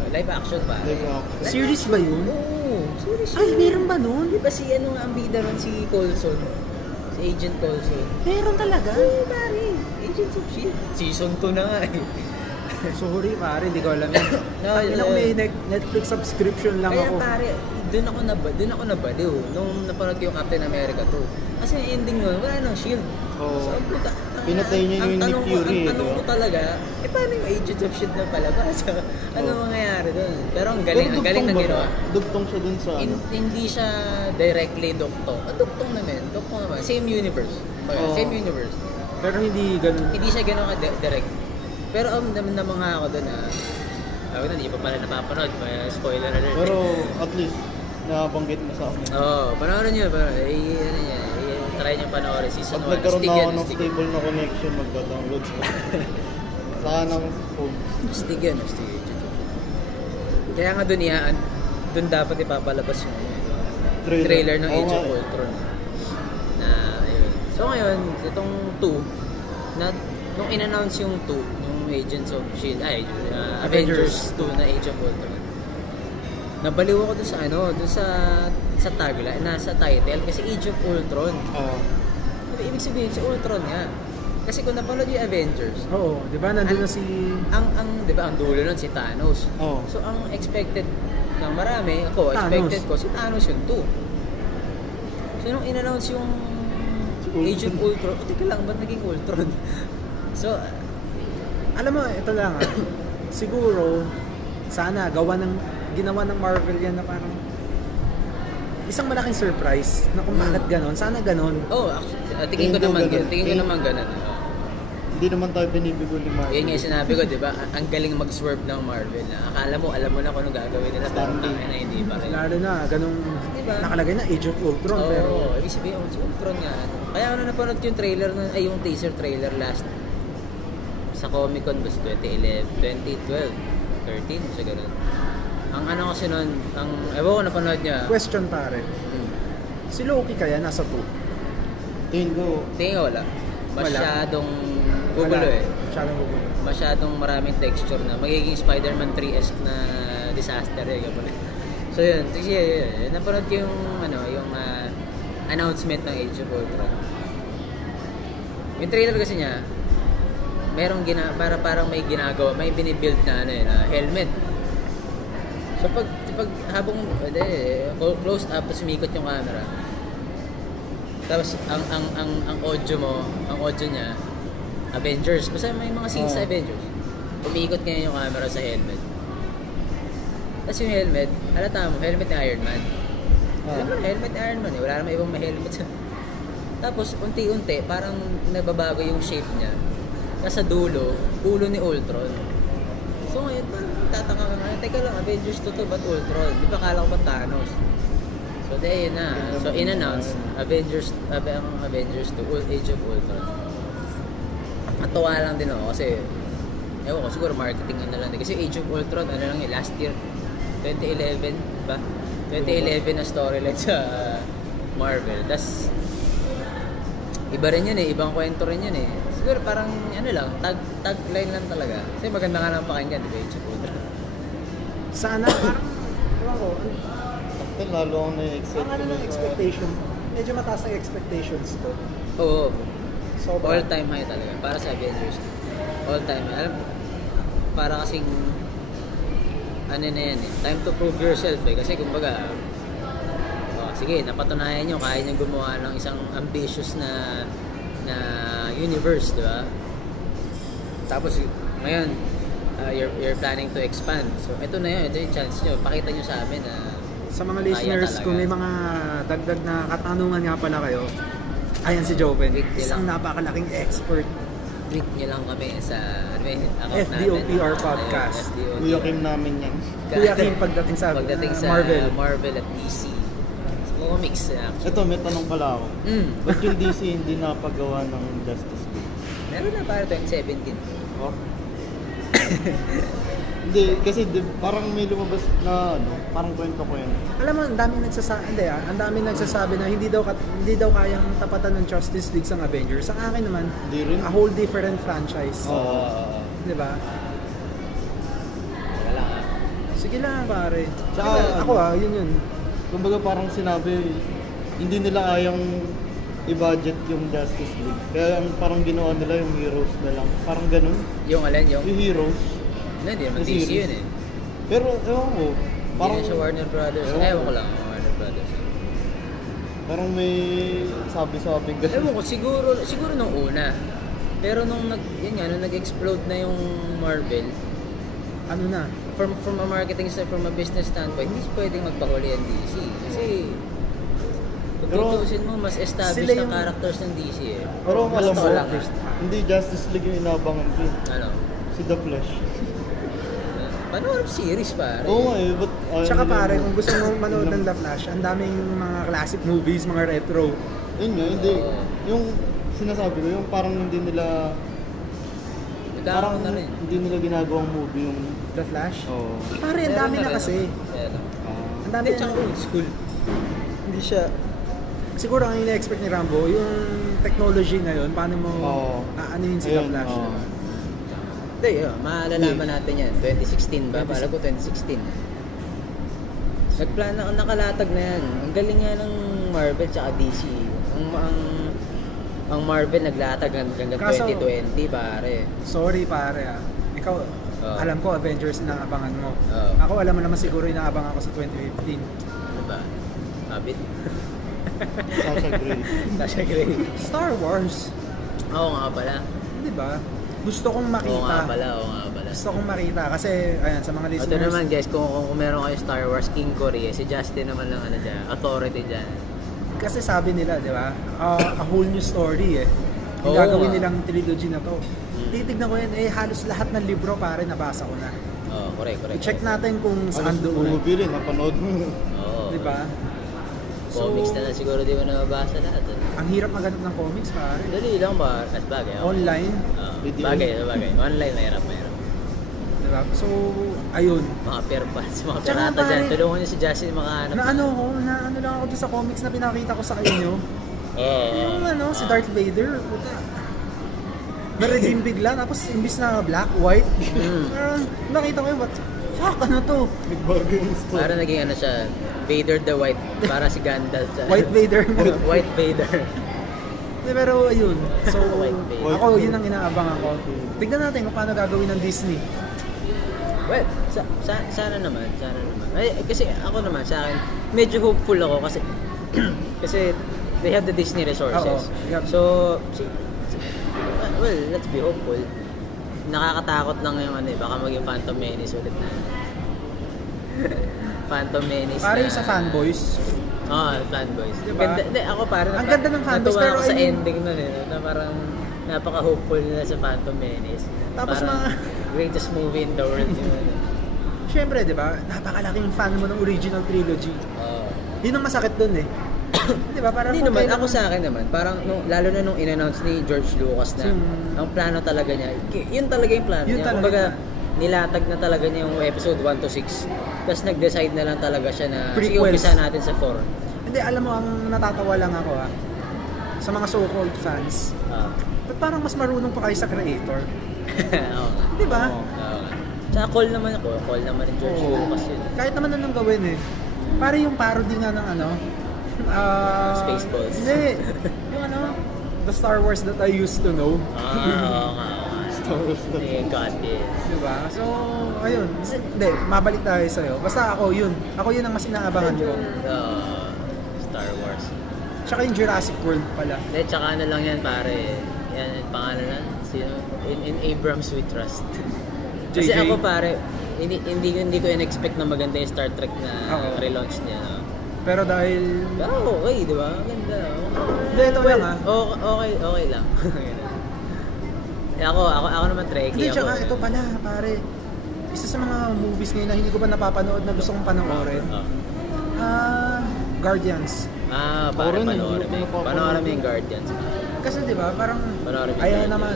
Live action pa. Live action. Series ba yun? Oo, series Ay, yun. meron ba nun? Di ba si ano nga ang bida nun, si Coulson? Si Agent Coulson. Meron talaga? Oo, pare. Agents of S.H.I.E.L.D. Season 2 na nga eh. Sorry pare, hindi ko alam yun. No, Ako may Netflix subscription lang Kaya ako. pare, doon ako nabaliw nung napanood ko yung Captain America 2. Kasi ang ending nun, wala nang shield. Oo. So, puta, Pinatay niya yung Nick Fury, Ang tanong diba? ko talaga, paano yung Agents of S.H.I.E.L.D. na palabas? Ano mangyayari doon? Pero ang galing ng ginawa. Dugtong siya dun sa ano. Hindi siya directly duktong. Duktong naman. Same universe. Oo. Same universe. Pero hindi ganun. Hindi siya ganun ka-direct. Pero naman ako doon ako na, hindi pa pala napapanood. May spoiler alert. Pero at least, nabanggit mo sa akin. Panoorin nyo. Try nyo panoorin. Season 1. Pag nagkaroon na ako ng stable na connection, magda-download sa saan ang phone. Astig yun. Kaya nga doon dapat ipapalabas yung trailer ng Oo Age nga of eh. Ultron. Ayun. So ngayon, itong 2, nung in-announce yung 2, yung Agents of S.H.I.E.L.D., Avengers 2 na Age of Ultron, nabaliw ako dun sa tagline, sa title, kasi Age of Ultron. Ibig sabihin, si Ultron nga. Kasi kung napanood yung Avengers, Oo, di ba? Nandun na si... di ba, ang dulo nun si Thanos. Oo. So, ang expected ng marami, expected ko, si Thanos yung 2. So, nung in-announce yung Age of Ultron, teka lang, ba't naging Ultron? So, Alam mo, ito lang siguro, sana ginawa ng Marvel yan na parang isang malaking surprise na kung bakit ganon. Sana ganon. tingin ko naman ganun. Hindi naman tayo binibigo ni Marvel. Yun nga yung sinabi ko, di ba? Ang galing mag-swerve ng Marvel. Akala mo, alam mo na kung ano gagawin nila. Pero na hindi pa rin. Lalo na, ganong Diba? nakalagay na Age of Ultron. Pero ibig sabihin, si Ultron nga. Kaya ano napanood ko yung trailer, yung teaser trailer last sa Comic Con ba 2012, 13, siya ganun. Ang ano kasi nun, ewan ko napanood niya. Question pare. Si Loki kaya nasa 2? Tingin ko, Tingin ko wala. Masyadong gugulo eh. Masyadong gugulo. Masyadong maraming texture na. Magiging Spider-Man 3-esque na disaster eh. So yun, kasi napanood ko yung, yung announcement ng Age of Ultron. Yung trailer kasi niya, merong parang may ginagawa, may binibuild na na helmet. So pag habang close up tapos umikot yung camera. Tapos ang audio mo, ang audio niya Avengers, basta may mga scenes sa Avengers. Umiikot ngayon yung camera sa helmet. Tapos yung helmet, halata mo, helmet ni Iron Man. Alam mo, helmet ni Iron Man eh, wala naman ibang may helmet sa. Tapos unti-unti parang nababago yung shape niya. Nasa dulo, ulo ni Ultron. So ngayon, tataka ka nga, teka lang, Avengers 2 to, ba't Ultron? Di ba kala ko ba Thanos? So yun na. So in-announce, Avengers 2, Age of Ultron. Natuwa lang din ako kasi, ewan ko, siguro marketing na lang. Kasi Age of Ultron, last year, 2011 ba? 2011 na storyline sa Marvel. Tas iba rin yun eh, ibang kwento rin yun eh. Siguro parang tagline lang talaga. Kasi maganda nga lang pakinggan, di ba? Age of Ultron. Sana parang, ewan ko, Actually, lalo akong na-excite ang ng expectations, medyo mataas ang expectations ko. Oo. Sobra. All time high talaga. Para sa Avengers. All time high. Alam, para kasing ano na yan eh. Time to prove yourself eh. Kasi kumbaga, sige, napatunayan nyo, kaya nyo gumawa ng isang ambitious na universe, di ba? Tapos, ngayon, you're planning to expand. So, ito na yun. Ito yung chance nyo. Pakita nyo sa amin na Sa mga listeners, kung may mga dagdag na katanungan nga pala kayo, ayan si Joven, isang napakalaking expert. Click nyo lang kami sa account FDOPR namin. Podcast. Kuya Kim namin yan. Kuya Kim pagdating sa Marvel at DC. Comics actually. Ito, may tanong pala ako. Ba't yung DC hindi napagawa ng Justice League? Meron na para 2017. Oh? Hindi, kasi parang may lumabas na parang kwento ko yun. Alam mo, ang daming nagsasabi na hindi daw kayang tapatan ng Justice League sa Avengers. Sa akin naman, a whole different franchise. Di ba? Wala. Sige lang pare. Tsaka, ako yun. Kumbaga parang sinabi, hindi nila kayang i-budget yung Justice League. Kaya parang ginawa nila yung heroes na lang. Parang ganun. Yung alin? Yung heroes. Hindi naman DC yun eh. Pero, ewan ko. Parang hindi na siya Warner Brothers. Ewan ko lang, Warner Brothers. Parang may sabi-sabi ganun. Ewan ko, siguro nung una. Pero nung nag-explode na yung Marvel, Ano na? from a marketing from a business standpoint, hindi pwedeng magpahuli ang DC. Kasi kung tutusin mo, mas established ang characters ng DC eh. Pero alam mo, lang, hindi Justice League yung inabangan ko. ano? Si The Flash. Panood series pare. Oo nga but Tsaka pare, kung gusto mo manood ng The Flash, ang daming mga classic movies, mga retro. Yun nga, hindi. Yung sinasabi ko, yung parang hindi nila Nagkakaroon na rin. hindi nila ginagawang movie yung The Flash? Oo. Pare, ang dami na kasi. Ang dami Hindi, na. tsaka old school. Hindi siya. Siguro ang ina-expect ni Rambo, yung technology na yun, paano mo aanuhin si The Flash. Hindi, malalaman natin yan. 2016 ba? Pala ko 2016. Nakalatag na yan. Ang galing nga ng Marvel tsaka DC. Ang Marvel naglatag hanggang 2020 pare. Sorry pare Ikaw, alam ko Avengers inaabangan mo. Ako alam mo naman siguro inaabangan ko sa 2015. Ano ba? Habit? Sasha Grey. Star Wars. Oo nga pala. Di ba? Gusto kong makita. Oo nga pala. Gusto kong makita kasi ayan sa mga listeners. Ito naman guys, kung meron kayo Star Wars King Korea, si Justin naman lang dyan, authority dyan. Kasi sabi nila, di ba? A whole new story Yung Oo, gagawin nilang trilogy na to. Titignan ko yan, halos lahat ng libro pare nabasa ko na. Correct. I-check natin kung saan doon. Movie rin, napanood mo. Oo. Di ba? Comics na siguro di mo nababasa lahat. Ang hirap maghanap ng comics pare. Dali lang ba? At bagay. Online. Bagay. Online mahirap. Di Diba? So, ayun. Mga pair pants, mga Tsaka pirata pare- dyan. Tulungan niyo si Justin makahanap. Na ano lang ako doon sa comics na pinakita ko sa inyo. Oo. Yung si Darth Vader, puta. Na-redeem bigla, tapos imbis na black, white. Parang nakita ko yun, what the fuck, ano to? Nagbago yung story. Para naging ano siya, Vader the White. Para si Gandalf siya. White Vader. White Vader. Pero ayun, so White Vader. ako yun ang inaabangan ko. Tignan natin kung paano gagawin ng Disney. Well, sana naman. Ay, kasi ako naman, sa akin, medyo hopeful ako kasi kasi they have the Disney resources. Oo, yep. So, well, let's be hopeful. Nakakatakot lang yung ano, baka maging Phantom Menace ulit na. Phantom Menace Pare na. sa fanboys. Fanboys. Diba? Ganda, hindi, ako parang Ang ganda ng fanboys, natuwa pero ako sa I mean- ending nun na parang napaka-hopeful nila sa Phantom Menace. Tapos parang greatest movie in the world yun. Siyempre, di ba? Napakalaking fan mo ng original trilogy. Oo. Yun ang masakit dun eh. Di ba? Parang Hindi kung naman, kailan- ako sa akin naman, parang lalo na nung in-announce ni George Lucas na ang plano talaga niya, yun talaga yung plano Yun niya. talaga Kumbaga, yung nilatag na talaga niya yung episode 1 to 6. Tapos nag-decide na lang talaga siya na, sige, Prequels. umpisa natin sa 4. Hindi, alam mo, ang natatawa lang ako sa mga so-called fans, ba't parang mas marunong pa kayo sa creator? Oo. Di ba? Oo. Tsaka call naman ni George Oo. Lucas yun. Kahit naman anong gawin eh. Para yung parody nga ng ano, Spaceballs. Hindi. Yung ano, the Star Wars that I used to know. Oo nga. Star Wars na. God, yes. Diba? So, ayun. Hindi, mabalik tayo sa'yo. Basta ako yun. Ako yun ang mas inaabangan ko. Star Wars. Tsaka yung Jurassic World pala. Hindi, tsaka ano lang yan pare. Yan, yung pangalan lang. Sino? In Abrams we trust. Kasi JJ. ako pare, hindi ko in-expect na maganda yung Star Trek na Oo. relaunch niya. No? Pero dahil... Pero okay, di ba? Ganda. Hindi, ito lang Okay lang. ako naman Trekkie. Hindi, Ako, tsaka ito pala, pare. Isa sa mga movies ngayon na hindi ko pa napapanood na gusto kong panoorin. Guardians. Pare, Parang panoorin hindi ko mo. napapanood. Panoorin mo yung Guardians. Kasi di ba, parang... Panoorin mo yung Ayan Guardians. naman.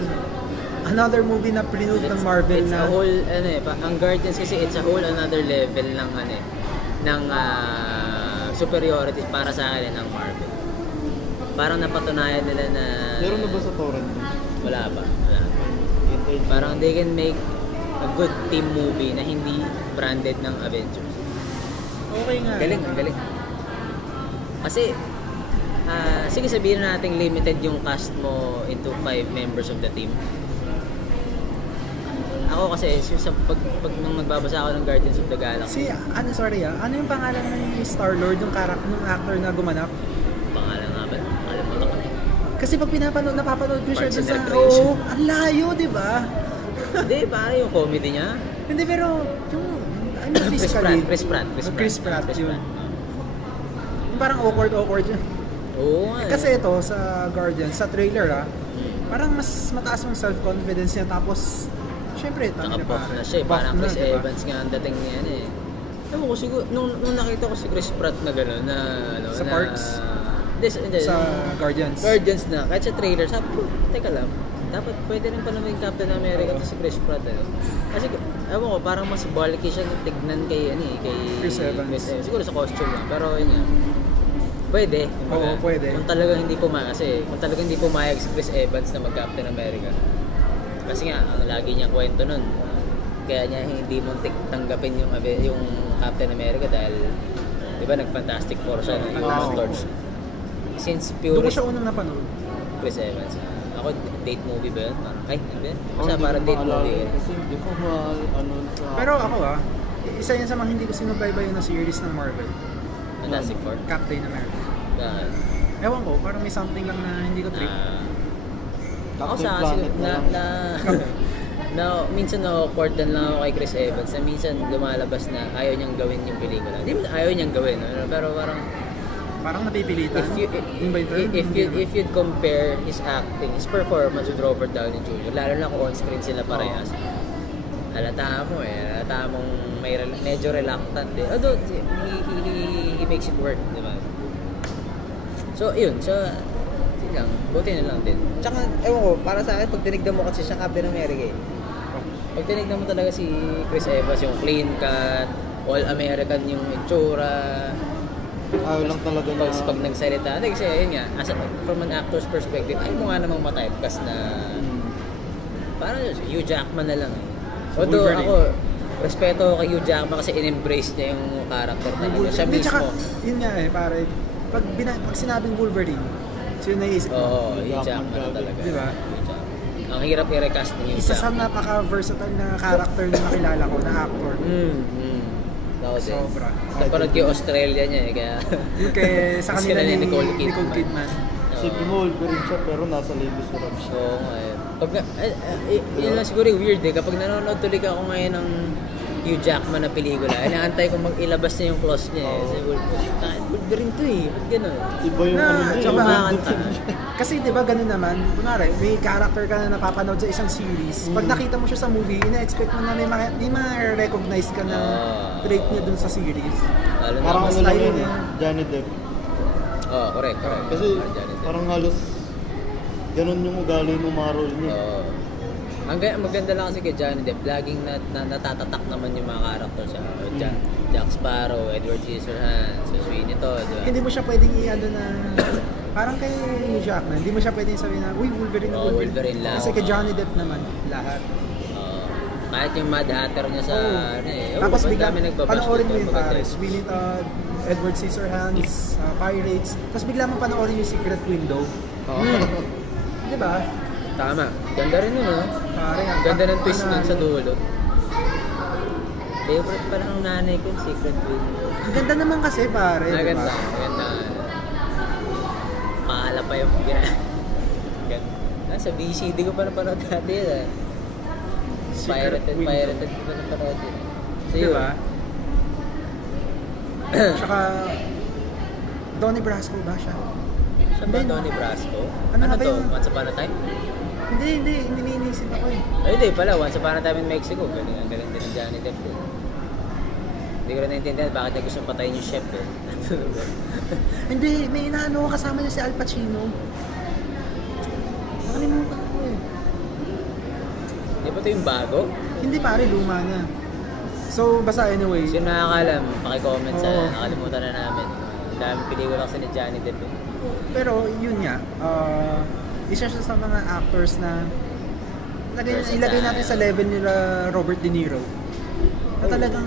Another movie na pinove ng Marvel It's na... a whole, ang Guardians kasi it's a whole another level ng ng superiority para sa akin ng Marvel. Parang napatunayan nila na Meron na ba sa torrent? wala pa. Parang they can make a good team movie na hindi branded ng Avengers. Okay nga. Galing. Kasi sige sabihin na natin limited yung cast mo into 5 members of the team. Ako kasi sa pag nung nagbabasa ako ng Guardians of the Galaxy, Ano yung pangalan ng Star-Lord, yung actor na gumanap? pangalan nga ba? Nakalimutan ko na. Kasi pag napapanood ko siya Parks dun and sa... Recreation. ang layo, di ba? Hindi, pare yung comedy niya. Hindi, pero yung... Chris Pratt. yun. Yung parang awkward yun. Oo nga. Kasi ito, sa Guardians, sa trailer parang mas mataas yung self-confidence niya, tapos... Siyempre, Tsaka tangina, buff pare. na siya, Buff parang na, Chris diba? Evans nga ang dating niya Ewan ko siguro, nung nakita ko si Chris Pratt na gano'n, na Sa Parks? Hindi. Sa Guardians. Guardians na, kahit sa trailer, sabi ko, teka lang, dapat pwede rin pala maging Captain America to si Chris Pratt. Kasi, ewan ko, parang mas bulky siya ng tignan kay Chris Evans. Siguro sa costume lang, pero yun nga. Pwede. Oo, pwede. Kung talagang hindi pumayag si Chris Evans na mag-Captain America. Kasi nga, ang lagi niyang kwento nun, kaya niya hindi muntik tanggapin yung Captain America dahil, di ba, nag-Fantastic Four siya, yung Fantastic Torch. Since Doon ko purist siya unang napanood. Chris Evans. Ako, date movie ba yun? Ay, hindi. Oh, Basta hindi parang ko date maalala movie. Kasi hindi ko sa... Pero ako isa yan sa mga hindi ko sinubaybayan na series ng Marvel. Fantastic Four. Captain America. Na, Ewan ko, parang may something lang na hindi ko trip. ako Captain sa Planet akin, minsan na-awkward din lang ako kay Chris Evans na minsan lumalabas na ayaw niyang gawin yung pelikula. Hindi mo ayaw niyang gawin, pero parang Parang napipilitan. Yung ba yung term? if you'd compare his acting, his performance with Robert Downey Jr., lalo na kung on-screen sila parehas, halata mong medyo reluctant eh. Although, he makes it work, di ba? So, yun. So, yun lang. Buti na lang din. Tsaka, ewan ko, para sa akin, pag tinignan mo kasi siya Captain America eh. Pag tinignan mo talaga si Chris Evans, yung clean cut, all-American yung itsura. Ayaw lang talaga na... Pag nagsalita, kasi yun nga, from an actor's perspective, ayaw mo nga namang matypecast na parang Hugh Jackman na lang eh. Although Wolverine. ako, respeto ko kay Hugh Jackman kasi in-embrace niya yung character talaga. Siya Hindi, mismo. tsaka, yun nga eh, pare, pag sinabing Wolverine, sino naisip mo? Oo, Hugh Jackman na talaga. Di ba? Hugh Jackman. Ang hirap i-recast ni Hugh Isa sa Jackman. napaka-versatile na character na nakilala ko, na actor. Ako din. Sobra. Napanood ko yung Australia niya eh, kaya... Yung kay, sa kanila Sila ni ni Nicole Kidman. Isipin mo, Wolverine siya pero nasa Labis Room siya. Oo nga eh. Pag, yun lang siguro yung weird eh. Kapag nanonood tuloy ako ngayon ng Hugh Jackman na pelikula, inaantay kong mag-ilabas na yung clause niya eh. Kasi Wolverine to eh. Ba't gano'n? Iba yung Na, ano niya. tsaka yung makakanta. Kasi 'di ba ganun naman, kunwari may character ka na napapanood sa isang series. Pag nakita mo siya sa movie, ina-expect mo na may ma-recognize ka na trait niya dun sa series. Lalo na Parang mas ano lang style yun niya. Johnny Depp. Oo, correct. Kasi parang halos ganun yung ugali ng mga role niya. Oo. Ang maganda lang kasi kay Johnny Depp, laging natatatak naman yung mga character siya. Jack Sparrow, Edward Scissorhands, Sweeney Todd, diba? Hindi mo siya pwedeng i-ano na parang kay Hugh Jackman, hindi mo siya pwedeng sabihin na, uy, Wolverine na Oo, Wolverine lang. Kasi kay Johnny Depp naman, lahat. Kahit yung Mad Hatter niya sa... ano eh. Tapos Ang bigla, dami nagbabash panoorin mo dito, yung maganda pare, eh. Sweeney Todd, Edward Scissorhands, Pirates, tapos bigla mo panoorin yung Secret Window. Di ba? Tama. Ganda rin yun, no? Pare, Ang ganda ng twist ano, nun sa dulo. Favorite pa ng nanay ko, Secret Window. Ang ganda naman kasi pare, di Maganda. ba? Maganda. Mahala pa yung ganda. Sa VCD ko pa napanood dati yun, eh. Secret Pirated Window. pa napanood yun. So, Di yun. ba? Tsaka, Donnie Brasco ba siya? Siya ba Donnie Brasco? Ano Ano nga ba to? yung- Once Upon a Time? Hindi iniisip ako eh. Ay, hindi pala. Once Upon a Time in Mexico. Ang galing din ng Johnny Depp eh. Hindi ko rin naintindihan bakit niya gusto patayin yung chef eh. Hindi, may inaano ko kasama niya si Al Pacino. Nakalimutan ko eh. Di ba ito yung bago? Hindi pare, luma na. So, basta anyway. Sino nakakalam, pakicomment sa Oo. nakalimutan na namin. Ang daming pelikula kasi ni Johnny Depp eh. Pero yun nga, isa siya sa mga actors na ilagay natin sa level nila Robert De Niro. Na talagang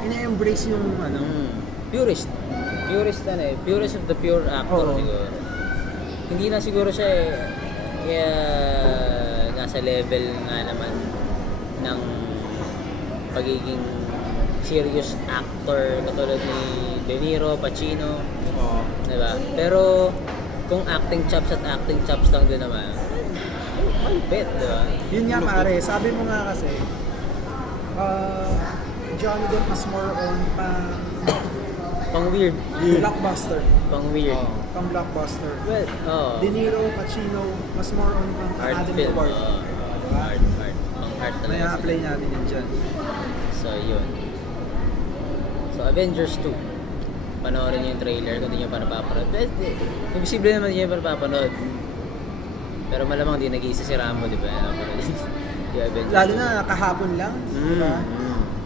ina-embrace yung ano. Purist. Purist na eh. Purist of the pure actor Oo. siguro. Hindi na siguro siya nasa level nga naman ng pagiging serious actor katulad ni De Niro, Pacino. Diba? Pero kung acting chops at acting chops lang din naman, malupit, diba? Yun nga pare, sabi mo nga kasi, Johnny Depp is more on Pang weird. blockbuster. Pang weird. Pang blockbuster. Well, De Niro, Pacino, mas more on pang art Academy film. Award. Art. Pang art talaga. May apply natin yun dyan. So, yun. So, Avengers 2. Panoorin niyo yung trailer kung hindi niyo pa napapanood. Imposible naman hindi niyo pa napapanood. Pero malamang di nag-iisa si Rambo, di ba? Yung Avengers Lalo 2. na kahapon lang, di ba?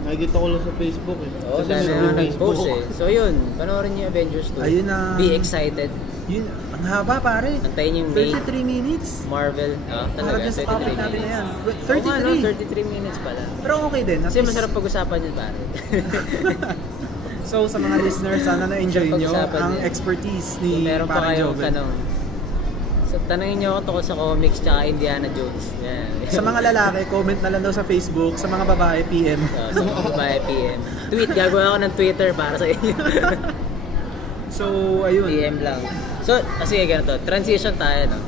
Nakikita ko lang sa Facebook eh. Oo, Kasi dahil may na Facebook. nag-post eh. So, yun. Panoorin niyo yung Avengers 2. Ayun na. Be excited. Yun, ang haba pare. Antayin yung May 33 minutes. Marvel. Para Talaga, dyan sa topic 33 natin na yan. minutes. 33. Oo nga, no, 33 minutes pala. Pero okay din. Kasi masarap pag-usapan yun, pare. So sa mga listeners, sana na-enjoy nyo Pag-usapan ang din. expertise ni Kung meron pa Parang kayong Joven. tanong. So, tanongin niyo ako tungkol sa comics tsaka Indiana Jones. Yan. Sa mga lalaki, comment na lang daw sa Facebook. Sa mga babae, PM. Sa mga babae PM. Tweet, gagawa ako ng Twitter para sa inyo. So, ayun. PM lang. So, sige, ganito. Transition tayo, no?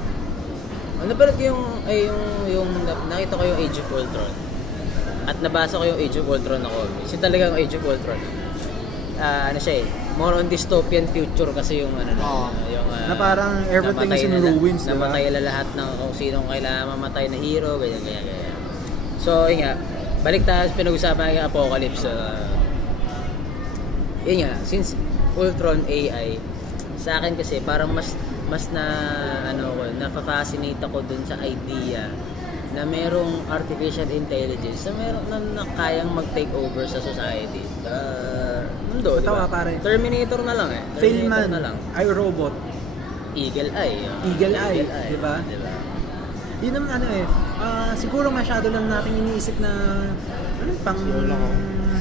Napanood ko yung nakita ko yung Age of Ultron. At nabasa ko yung Age of Ultron na comics. Yung talagang Age of Ultron. Ano siya eh, more on dystopian future kasi yung yung Na parang everything is in ruins, diba? Namatay na lahat ng kung sinong kailangan mamatay na hero, ganyan. So, yun nga, balik tayo sa pinag-usapan ng Apocalypse. Yun nga, since Ultron AI, sa akin kasi parang mas na nafa-fascinate ako dun sa idea na merong artificial intelligence na kayang mag-take over sa society. Mundo, di ba? Tawa, pare. Terminator na lang eh. Failman, na lang. iRobot, Eagle Eye. Eagle Eye, di ba? Yun ang ano eh, siguro masyado lang natin iniisip na pang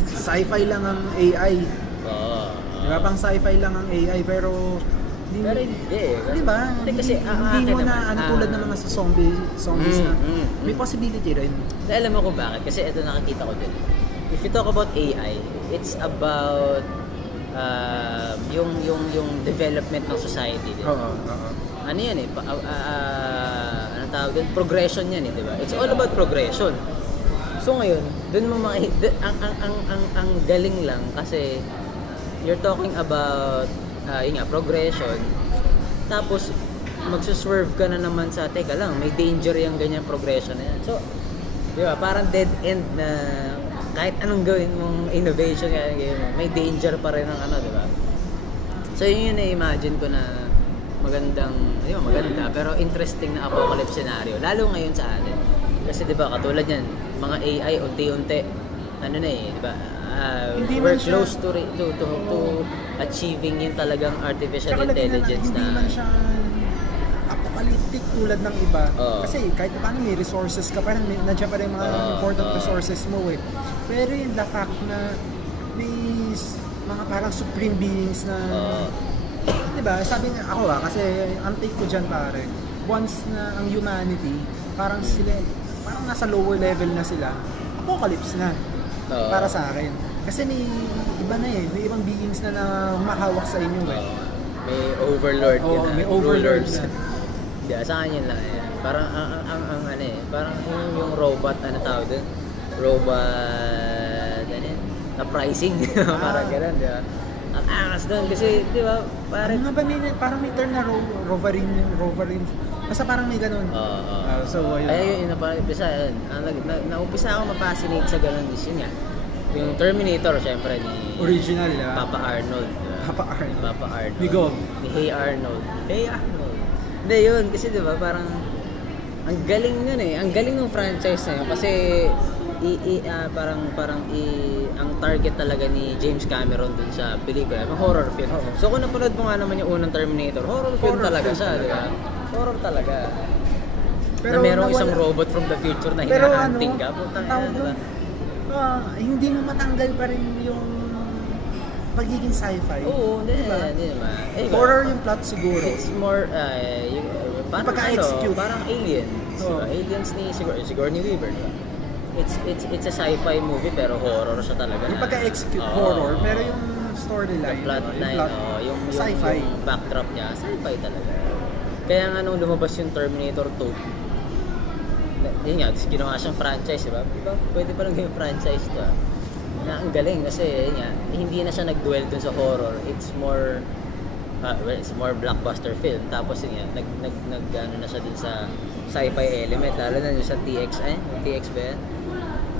sci-fi lang ang AI. Oo. Di ba? Pang sci-fi lang ang AI, pero Pero hindi eh. di ba? Hindi kasi Hindi mo na tulad ng mga sa zombies na may possibility rin. Alam mo kung bakit? Kasi ito nakikita ko din. If you talk about AI, it's about yung development ng society. Diba? Oo. Ano yan eh? Ano tawag din? Progression yan eh, di ba? It's all about progression. So ngayon, dun mo ang galing lang kasi you're talking about yun nga, progression. Tapos magsuswerve ka na naman sa teka lang, may danger yung ganyan progression na yan. So, di ba, parang dead end na kahit anong gawin mong innovation may danger pa rin ng ano, di ba? So yun yung na-imagine ko na maganda pero interesting na apocalypse scenario lalo ngayon sa atin. Kasi di ba katulad yan, mga AI unti-unti ano na eh, di ba? We're close to achieving yung talagang artificial intelligence hindi man siya apocalyptic tulad ng iba. Kasi kahit paano may resources ka pa rin, nandiyan pa rin mga important resources mo eh. Pero yung the fact na may mga parang supreme beings na diba, sabi nga ako kasi ang take ko dyan pare, once na ang humanity, parang sila, parang nasa lower level na sila, apocalypse na para sa akin. Kasi may iba na eh, may ibang beings na humahawak sa inyo eh. May overlord may overlord na. Di, sa akin yun lang eh. Parang ang ano eh, parang yung robot, ano tawag doon? Robot, ano yun? Uprising, parang gano'n, di ba? Ang angas doon kasi, di ba, parang... Ano nga ba, parang may term na roverine. Basta parang may ganun. So, ayun. Ay, yun na parang umpisa, yun. Naumpisa ako ma-fascinate sa ganun. Yun nga. Yung Terminator, syempre, ni... Original, Papa Arnold. Diba? Papa Arnold. Ni Gob. Ni Hey Arnold. Hindi, yun. Kasi, di ba, parang... Ang galing nun eh. Ang galing ng franchise na yun. Kasi... ang target talaga ni James Cameron dun sa pelikula, yung horror film. So kung napanood mo nga naman yung unang Terminator, horror film talaga siya, di ba? Horror talaga. Pero na merong isang robot from the future na hinahanting ka. Putang ina, di ba? Hindi mo matanggal pa rin yung pagiging sci-fi. Oo, hindi naman. Horror yung plot siguro. It's more, parang pagka-execute. Parang Aliens. Diba? Aliens ni Sigourney Weaver. Diba? It's a sci-fi movie pero horror siya talaga. Yung pagka-execute horror, pero yung storyline, yung sci-fi. Yung backdrop niya, sci-fi talaga. Kaya nga nung lumabas yung Terminator 2, yun nga, ginawa siyang franchise, diba? Pwede pa lang yung franchise to. Na ang galing kasi yun nga, hindi na siya nag-dwell dun sa horror. It's more blockbuster film. Tapos yun nga, nag na siya dun sa sci-fi element, lalo na yung sa TX ba yan?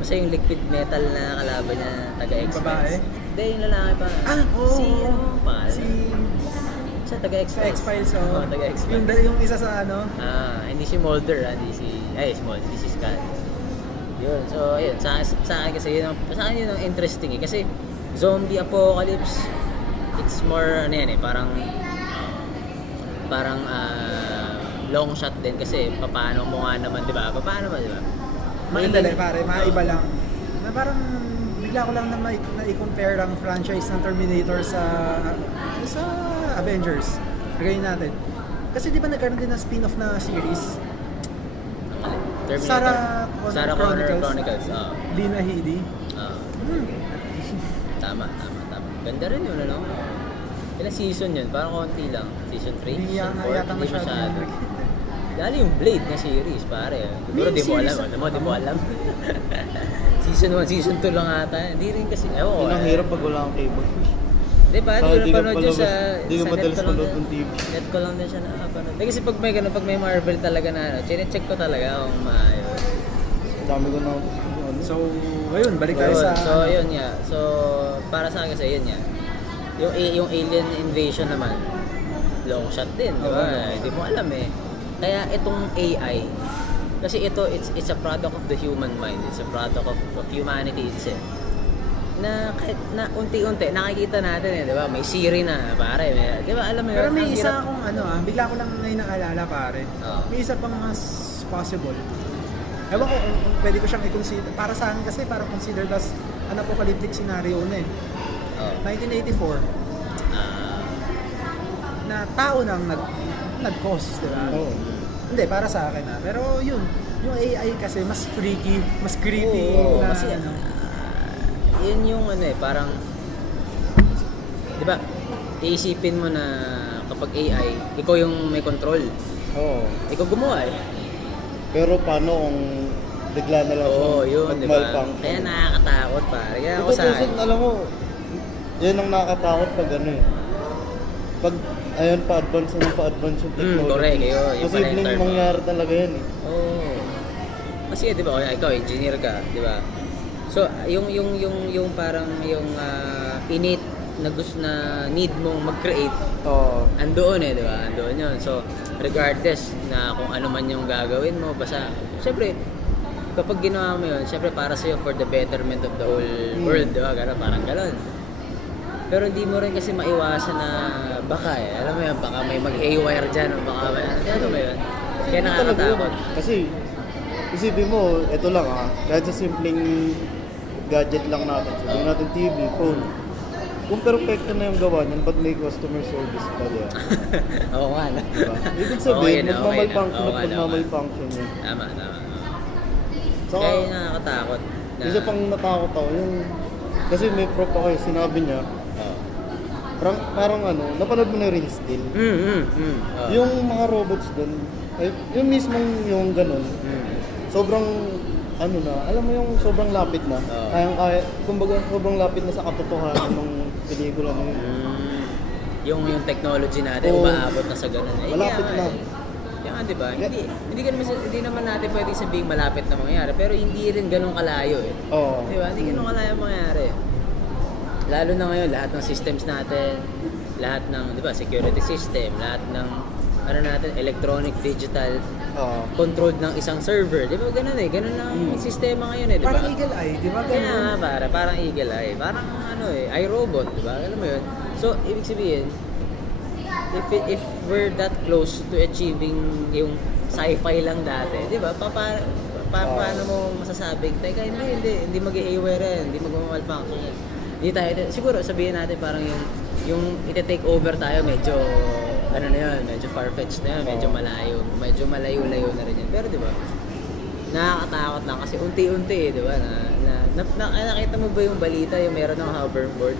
Kasi yung liquid metal na kalaban niya, taga-X-Files. Babae? Hindi, yung lalaki pa. Siya taga-X-Files. Taga-X-Files. Yung isa sa ano? Hindi si Mulder, hindi si Scott. Yun, so ayun, sa akin kasi yun ang interesting eh. Kasi zombie apocalypse, it's more, ano yan eh, parang long shot din kasi paano mo nga naman, di ba? Madali pare, maiba lang. Na parang bigla ko lang na i-compare ang franchise ng Terminator sa Avengers. Lagayin natin. Kasi di ba nagkaroon din ng spin-off na series? Sarah Connor Chronicles. Lina Headey. Tama. Ganda rin yun, ano? Ilang season yun? Parang konti lang. Season 3? Hindi yata masyado. Dali yung Blade na series, pare. Siguro di mo alam. Di mo alam. Season 1, Season 2 lang ata. Hindi rin kasi. Yun ang hirap pag wala kang cable. Di ba? Hindi ko napanood yun sa madalas manood ng TV. Net ko lang din siya nakapanood. Kasi pag may Marvel talaga na, chinecheck ko talaga kung maayos. Dami ko na. So, ayun, balik tayo sa... So, yun nga. So, para sa akin kasi, yun nga. Yung alien invasion naman, long shot din, di ba? Hindi mo alam eh. Kaya itong AI, Kasi it's a product of the human mind. It's a product of humanity itself. Na kahit na unti-unti nakikita natin di ba? May Siri na, pare. Di ba? Alam mo yun? Pero may ang isa hirap- akong bigla ko lang ngayon naalala pare. May isa pang mas possible. Ewan ko kung pwede ko siyang i-consider. Para sa akin kasi parang considered as an apocalyptic scenario na eh. 1984. Na tao nang nag-cause, di ba? Oo. Hindi, para sa akin Pero yun, yung AI kasi mas freaky, mas creepy. Oo, na, kasi yun yung parang di ba iisipin mo na kapag AI ikaw yung may control, ikaw gumawa Pero paano kung bigla na lang yun di ba, mag-malfunction? kaya nakakatakot pare, kaya ako Ito sa kasi alam mo, yan ang nakakatakot pag pag ayun pa-advance yung technology. correct, yun yung Posibleng term. mangyari talaga yan Kasi di ba ikaw engineer ka, di ba? So yung parang yung innate na gusto na need mong mag-create, andoon di ba? Andoon yun. So regardless na kung ano man yung gagawin mo, basta syempre kapag ginawa mo yun, syempre para sa'yo for the betterment of the whole world, di ba? Parang gano'n. Pero hindi mo rin kasi maiwasan na baka alam mo yan, baka may mag-haywire dyan o baka may ano ba yun? Kaya nakakatakot. Kasi isipin mo, ito lang kahit sa simpleng gadget lang natin, sabihin natin TV, phone. Kung perfecto na yung gawa niyan, ba't may customer service pa diyan? Oo nga na. Diba? Ibig sabihin, Okay na. magmamalfunction Oo nga at na. magmamalfunction yan. Tama. So, Kaya nakakatakot. isa pang natakot ako, yung kasi may prop ako sinabi niya, parang napanood mo na yung Real Steel. Yung mga robots dun, yung mismong yung ganun, sobrang alam mo yung sobrang lapit na. Kaya, kumbaga sobrang lapit na sa katotohanan ng pelikula na yun. Yung technology natin umaabot na sa ganun. Malapit na. Yan, di ba? Hindi naman natin pwedeng sabihin malapit na mangyari, pero hindi rin ganun kalayo Oo. Di ba? Hindi ganun kalayo mangyari. Lalo na ngayon, lahat ng systems natin, lahat ng, di ba, security system, lahat ng natin, electronic, digital, controlled ng isang server. Di ba ganun ganun ang sistema ngayon di ba? Parang Eagle Eye, di ba? Kaya nga, parang Eagle Eye. Parang iRobot, di ba? Alam mo yun? So, ibig sabihin, if we're that close to achieving yung sci-fi lang dati, di ba? Paano mo masasabing, teka, hindi mag-i-aware yan, hindi mag-malfunction yan. Hindi tayo, siguro sabihin natin parang yung iti-take over tayo, medyo na yun, medyo far-fetched na yun, medyo malayo-layo na rin yun. Pero di ba, nakakatakot lang kasi unti-unti di ba, nakita mo ba yung balita, yung meron ng hoverboard?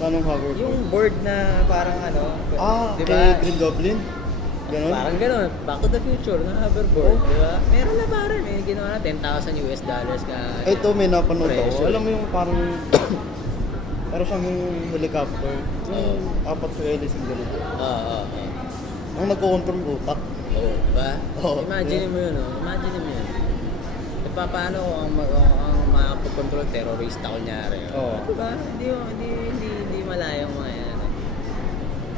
Anong hoverboard? Yung board na parang di ba? Kay Green Goblin? Ganon? Parang gano'n, Back to the Future na hoverboard, di ba? Meron na parang, ginawa na $10,000 ka. Ito may napanood ako. Presyo. Alam mo yung parang siyang yung helicopter. Yung apat sa hélice yung gano'n. Ang nagko-control utak. Diba? Oo. Imagine mo yun, Imagine mo yun. Paano ang makapag-control terrorista kunyari? Diba? Hindi malayong mga yan.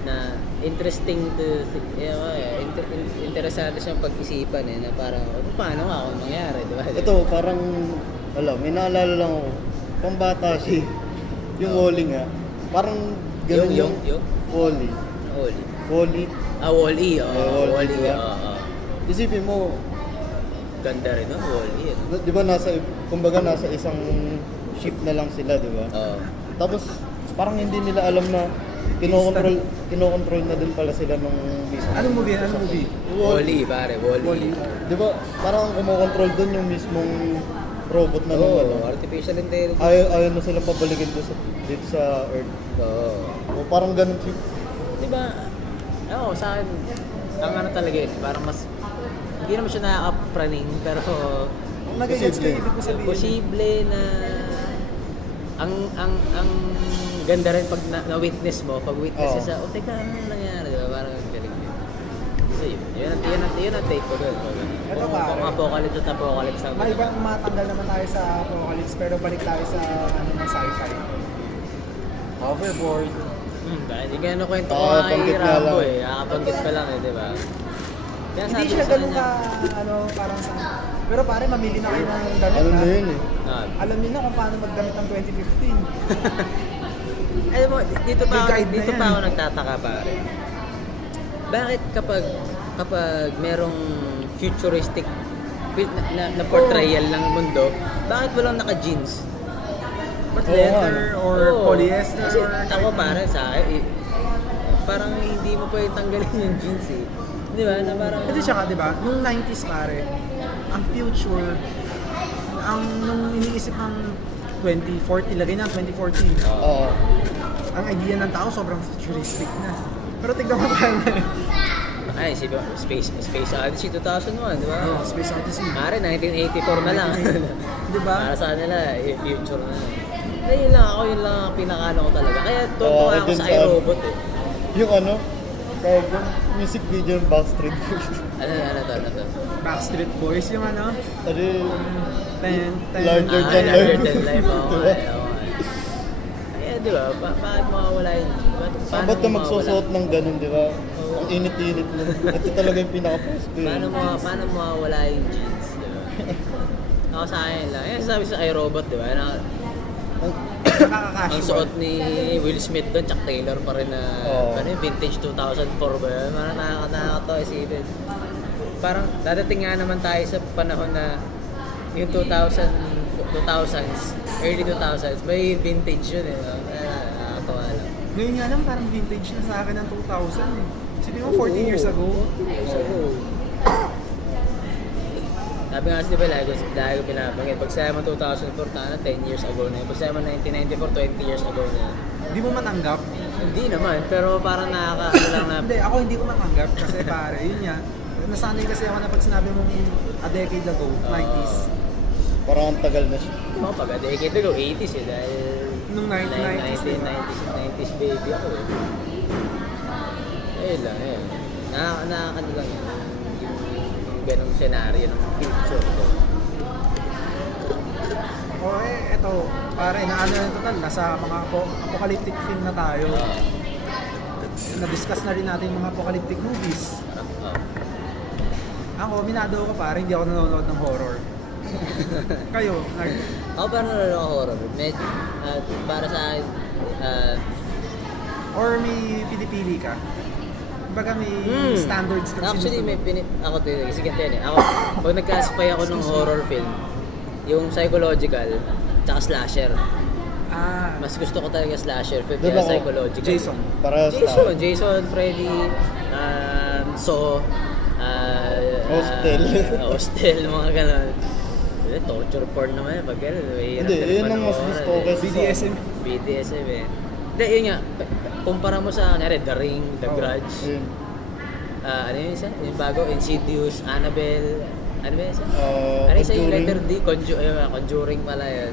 Na interesting to interesante siyang pag-isipan na parang paano nga kung mangyari, diba? Ito parang may naalala lang ako. Pambata siya. Yung Wall-E nga. Parang gano'n yung Wall-E. Wall-E. Wall-E. Wall-E, diba? Isipin mo, ganda rin, Wall-E. di ba kumbaga nasa isang ship na lang sila, di ba? Tapos parang hindi nila alam na kinokontrol na din pala sila ng mismo. Anong movie? Wall-E, pare, Wall-E. Di ba parang kumokontrol dun yung mismong robot na artificial intelligence. Ayaw na sila pabalikin dito sa Earth. Parang ganun siya. Di ba? Sa akin, ang talaga parang mas hindi naman siya nakaka-praning, pero Nag-gets ko yung ibig ko sabihin. posible na ang ganda rin pag na-witness mo, pag witness sa, teka, ano nangyari, diba? Parang ang galing yun. So yun ang take ko doon. Ito pare. Apocalypse at apocalypse ang May ibang matanggal naman tayo sa apocalypse, pero balik tayo sa ng sci-fi. Hoverboard. Hindi ka kwento ko Banggit nga Rambo lang. Kakabanggit pa lang di ba? Kaya Hindi sabi siya ko sa ganun ka, kanya, parang sa... Pero pare, mamili na kayo ng damit Ano na. na yun eh. Alam niyo na kung paano magdamit ng 2015. Alam mo, dito May guide na dito yan. pa ako nagtataka pare. Bakit kapag merong futuristic na portrayal ng mundo, bakit walang naka-jeans? But leather or Oo. polyester Kasi or... ako para sa akin, parang hindi mo pwede tanggalin yung jeans eh. Di ba? Na parang... Kasi tsaka, di ba, nung 90s pare, ang future, nung iniisip ng 2040, lagay na 2014, Oo. ang idea ng tao sobrang futuristic na. Pero tignan mo tayo Ay, Space Odyssey 2001, di ba? Oh, Space Odyssey. Pare, 1984 na lang. Di ba? Para sa kanila, future na. Kaya yun lang ang pinakano ko talaga. Kaya tuwa ako din sa sa- iRobot eh. Yung ano, tawag yung music video ng Backstreet Boys. Ano to? Backstreet Boys, yung ano? Ano yung Larger Larger than Larger than life. life. Oo, Diba? oo. Kaya di ba, bakit mawawala yun? Saan ba't ka magsusuot ng ganun, di ba? Ang init-init mo. Ito talaga yung pinaka-posto. Paano mawawala yung jeans, di ba? Ako sa akin lang. Yan sabi sa iRobot, di ba? Ang Nakaka-casual. suot ni Will Smith doon, Chuck Taylor pa rin na ano yung vintage 2004 ba yun? Parang nakakatawa isipin. Parang dadating nga naman tayo sa panahon na yung 2000s, early 2000s, may vintage yun eh. Nakakatawa lang. Ngayon nga lang, parang vintage na sa akin ng 2000 eh. Sabi mo, 14 years ago. Sabi nga kasi diba, lagi ko pinabanggit. Pag sabi mo 2004, 10 years ago na yun. Pag sabi mo 1994, 20 years ago na yun. Hindi mo matanggap. Hindi naman, pero parang nakakaano lang na... Hindi, ako hindi ko matanggap kasi pare, yun nga. Nasanay kasi ako na pag sinabi mong a decade ago, 90s. Parang ang tagal na siya. Oo, pag a decade ago, 80s eh. Dahil... Nung 90s, diba? 90s baby ako eh. Ayun lang, ayun. Nakakano lang yun. Yung ganong senaryo ng future ko. O eto, pare, naano na total, nasa mga apocalyptic film na tayo. Na-discuss na rin natin yung mga apocalyptic movies. Ako, minado ko pare, hindi ako nanonood ng horror. Kayo, Ako parang nanonood ako horror. Para sa akin, or may pinipili ka? Kumbaga may standards ka Actually, sinusunod. ako din, sige yan eh. Ako, pag nag-classify ako ng horror film, yung psychological, tsaka slasher. Mas gusto ko talaga slasher film, Diba kaya ako? psychological. Jason. Para Jason, Freddy, Saw, Hostel, mga ganon. Torture porn naman pag gano'n. Hindi, yun ang mas gusto ko kasi BDSM. BDSM eh. Hindi, yun nga, kumpara mo sa, kunyari, The Ring, The Grudge, Yun. ano yun isa? Yung bago, Insidious, Annabelle, ano ba yun isa? Ano isa yung Conjuring. letter D? Conjuring pala yun.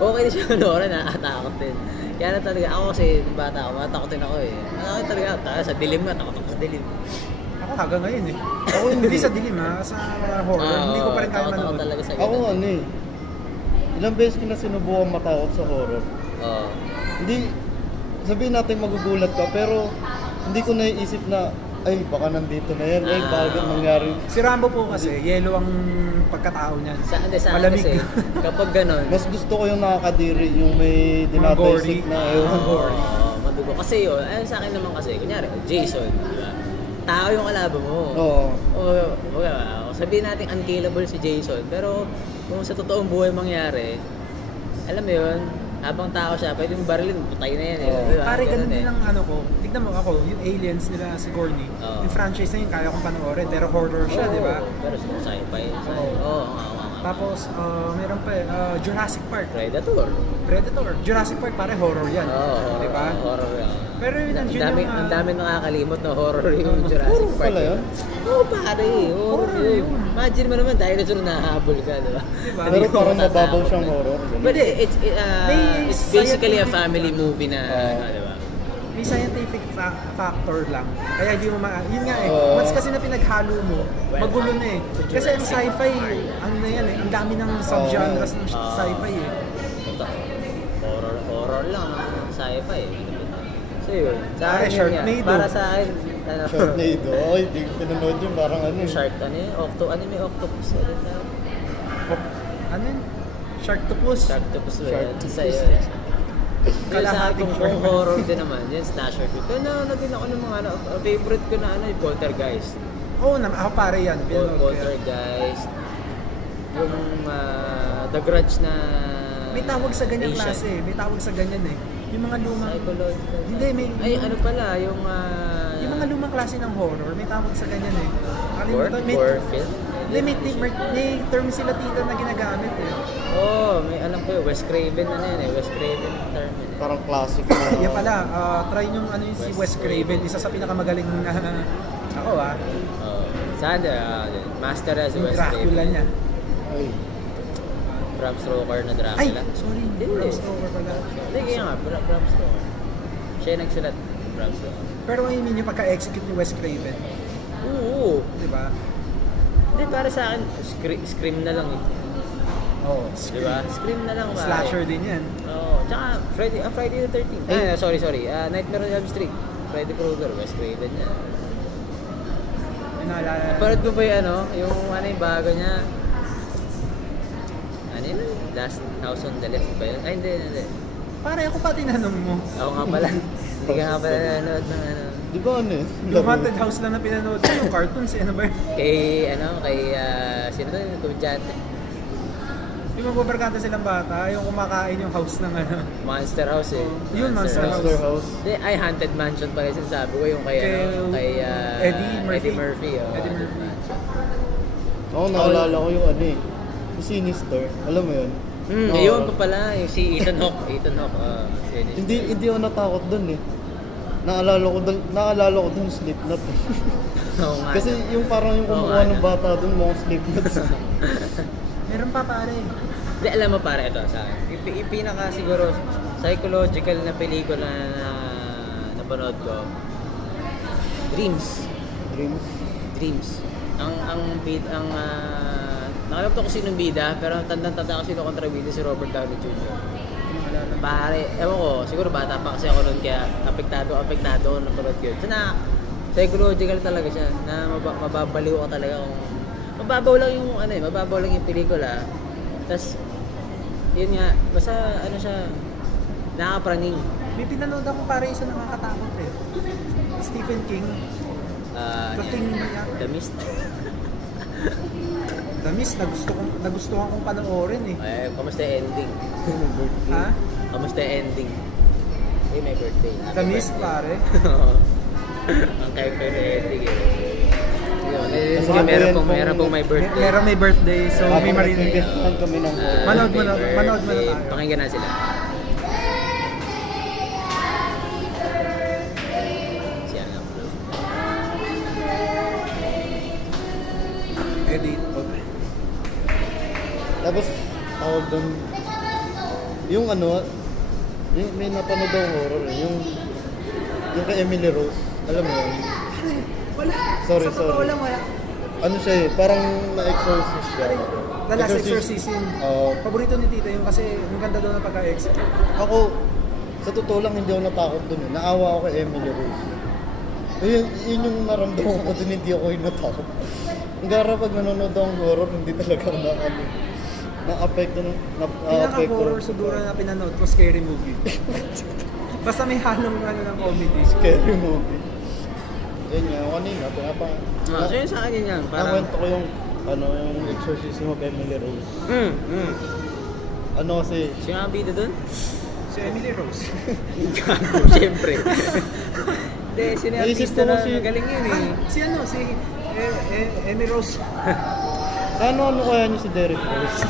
Okay na siya manoorin, nakakatakot din. Kaya na talaga, ako kasi, nung bata ako, matakotin ako eh. Ano talaga, sa dilim nga, takot ako sa dilim. Ako hanggang ngayon eh. Ako hindi sa dilim ha, sa horror, hindi ko pa rin kaya takot ako manood. talaga sa Ako ganun. ano eh. Ilang beses ko na sinubukan matakot sa horror. Oo. Hindi, sabihin natin magugulat ka, pero hindi ko naiisip na, ay baka nandito na yan, ay bakit nangyari. Si Rambo po kasi, yellow ang pagkatao niyan. Sa akin Malamig. kasi, kapag ganon, Mas gusto ko yung nakakadiri, yung may Mga gory. dinadaisik na ewan. gory. madugo. Kasi yun, ayun sa akin naman kasi, kunyari, Jason, di ba? Tao yung kalaban mo. Oo. Sabihin natin unkillable si Jason, pero kung sa totoong buhay mangyari, alam mo yun, habang tao siya, pwede mong barilin, putay na yan eh. Oo. Diba? Pare, ganun eh. din ang ano ko. Tignan mo ako, yung Aliens nila si Gordy. Oo. Yung franchise na yun, kaya kong panoorin. Pero horror siya, Oo, di ba? Pero sci-fi. Oo. Oo, Tapos, meron pa Jurassic Park. Predator. Predator. Jurassic Park, pare, horror yan. Oo, di ba? Horror yan. Pero yun, nandiyan yung... Ang dami nakakalimot na horror yung Jurassic Horror Park. pala yun? Oo, pare. Horror Horror yun. yun. Imagine mo naman, dinosaur na hahabol ka, di ba? Diba? Pero parang Matatakot mababaw na. siyang horror. But it's May it's basically a scientific- family movie na, di ba? May scientific factor lang. Kaya di mo yun nga eh. Oo. Once kasi na pinaghalo mo, magulo na eh. Kasi ang sci-fi, ano na yan eh. Ang dami ng subgenres ng sci-fi eh. Horror lang, sci-fi. So yun, sa Pare, akin yun yan. Sharknado. Para sa akin, Ano? Sharknado. Ay, di ko pinanood yun. Parang ano. Shark, ano yun? Anime Octopus. Ano na? Ano yun? Sharktopus. Sharktopus ba yan? Sharktopus. Isa yun. Kaya sa Kalahating akin, kung horror din naman, yun, slasher film. Pero nanonood din ako ng mga, favorite ko na yung Poltergeist. Oo, ako pare yan. Pinanood ko yan. Poltergeist. Yung The Grudge na May tawag sa ganyang Asian. klase. May tawag sa ganyan eh. Yung mga lumang... Psychological. Hindi, may... Ay, ano pala, yung... Yung mga lumang klase ng horror, may tawag sa ganyan eh. Gore? May, Gore film? hindi, may term sila tita na ginagamit eh. May alam ko yun. Wes Craven na yun eh. Wes Craven term yun eh. Parang classic na. Yan pala, try nyo ano yung si Wes Craven, isa sa pinakamagaling na ako Saan? Master as yung Wes Dracula Craven. niya. Ay. Bram Stoker na Dracula. Ay, sorry, Hindi. Bram Stoker pala. Hindi, kaya nga. Bram Stoker. Siya yung nagsulat. Bram Stoker. Pero I mean yung pagka-execute ni Wes Craven, Oo. di ba? Hindi, para sa akin, Scream na lang eh. Oo, Di ba? Scream na lang pare. Slasher din yan. Oo. Tsaka, Friday the 13th. Sorry. Nightmare on Elm Street. Freddy Krueger, Wes Craven niya. Yung naalala. Parad mo ba yung yung bago niya? Ano yun? Last House on the Left ba yun? Ay, hindi. Pare ako pa tinanong mo. Ako nga pala. Hindi ka nga pala nanonood ng ano. Di ba ano eh? Yung haunted house lang na pinanood ko, yung cartoons, ano ba yun? Sino to? Yung Tudyante. Yung magbabarkada silang bata, yung kumakain yung house ng ano. Monster House eh. Yun, Monster Monster House. Hindi, Haunted Mansion pala yung sinasabi ko. Yung kay Eddie Murphy. Eddie Murphy. Eddie Murphy. Ako naalala ko yung ano eh. Yung Sinister. Alam mo yun? Yun pa pala. Yung si Ethan Hawke. Sinister. Hindi ako natakot dun eh. Naalala ko dun Slipknot eh. Oo nga. Kasi yung parang yung kumukuha ng bata dun, mga Slipknot. Meron pa pare. Hindi, alam mo pare, ito sa akin. Yung pinaka siguro psychological na pelikula na napanood ko. Dreams. Nakalimutan ko sinong bida, pero tandang-tanda ko sino kontrabida, si Robert Downey Jr. Pare, ewan ko, siguro bata pa kasi ako noon, kaya apektado ako napanood ko yun. So psychological talaga siya, na mababaliw ka talaga kung mababaw lang yung pelikula. Tapos, yun nga, basta siya, nakakapraning. May pinanood ako pare isa nakakatakot eh. Stephen King. The Mist. The Mist, nagustuhan kong panoorin eh. Kamusta yung ending? Ha? Kamusta yung ending? May birthday. The Mist pare. Ang character na ending eh. Kasi Meron pong may birthday. Meron may birthday, so may marinig. kami ng Manood mo na tayo. Pakinggan na sila. Siya lang bro. Edit. Tapos, tawag doon, yung may napanood akong horror eh, yung kay Emily Rose, alam mo yun? Wala. Sorry. Wala. Ano siya eh, parang na-exorcist siya. The Last Exorcism. Paborito ni Tita yun kasi ang ganda doon ng pagka-execute. Ako, sa totoo lang, hindi ako natakot doon eh. Naawa ako kay Emily Rose. Yun yung naramdaman ko doon, hindi ako yung natakot. Hanggang pag nanonood akong horror, hindi talaga ako na-apekto. Pinaka-horror siguro na pinanood ko, Scary Movie. Basta may halong ng comedy. Scary movie. Yun nga, kanina, So yun sa akin yun yan. nakwento ko yung exorcism of Emily Rose. Kasi, Sino ang bida dun? Si Emily Rose. Siyempre. Hindi, sino yung Naisip artista ko na si- magaling yun eh. Si Emily Rose. ano kaya niyo si Derek Rose?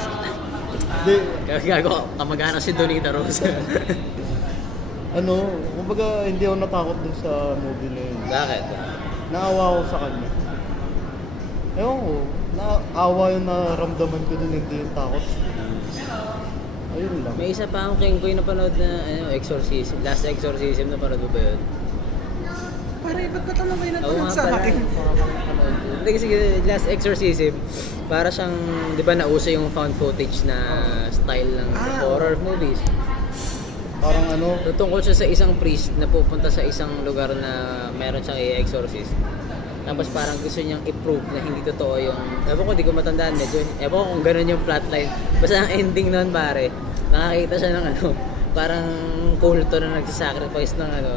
Di, Gago, kamag-anak si Donita Rose. kumbaga hindi ako natakot dun sa movie na yun. Bakit? Naawa ako sa kanya. Ewan ko, naawa yung naramdaman ko dun, hindi yung takot. Ayun lang. May isa pa akong Kengkoy na panood na Exorcism. Last Exorcism na panood mo ba yun? Pare, ba't ka talaga kayo Oo nagtanong nga sa pala. akin? Hindi kasi Last Exorcism, para siyang, di ba nauso yung found footage na style ng horror movies. Parang ano, Tungkol siya sa isang priest na pupunta sa isang lugar na meron siyang i-exorcist. Tapos parang gusto niyang i-prove na hindi totoo yung... Ewan ko, di ko matandaan medyo. Ewan ko kung gano'n yung plotline. Basta ang ending nun pare, nakakita siya ng ano, parang kulto na nagsasacrifice ng ano.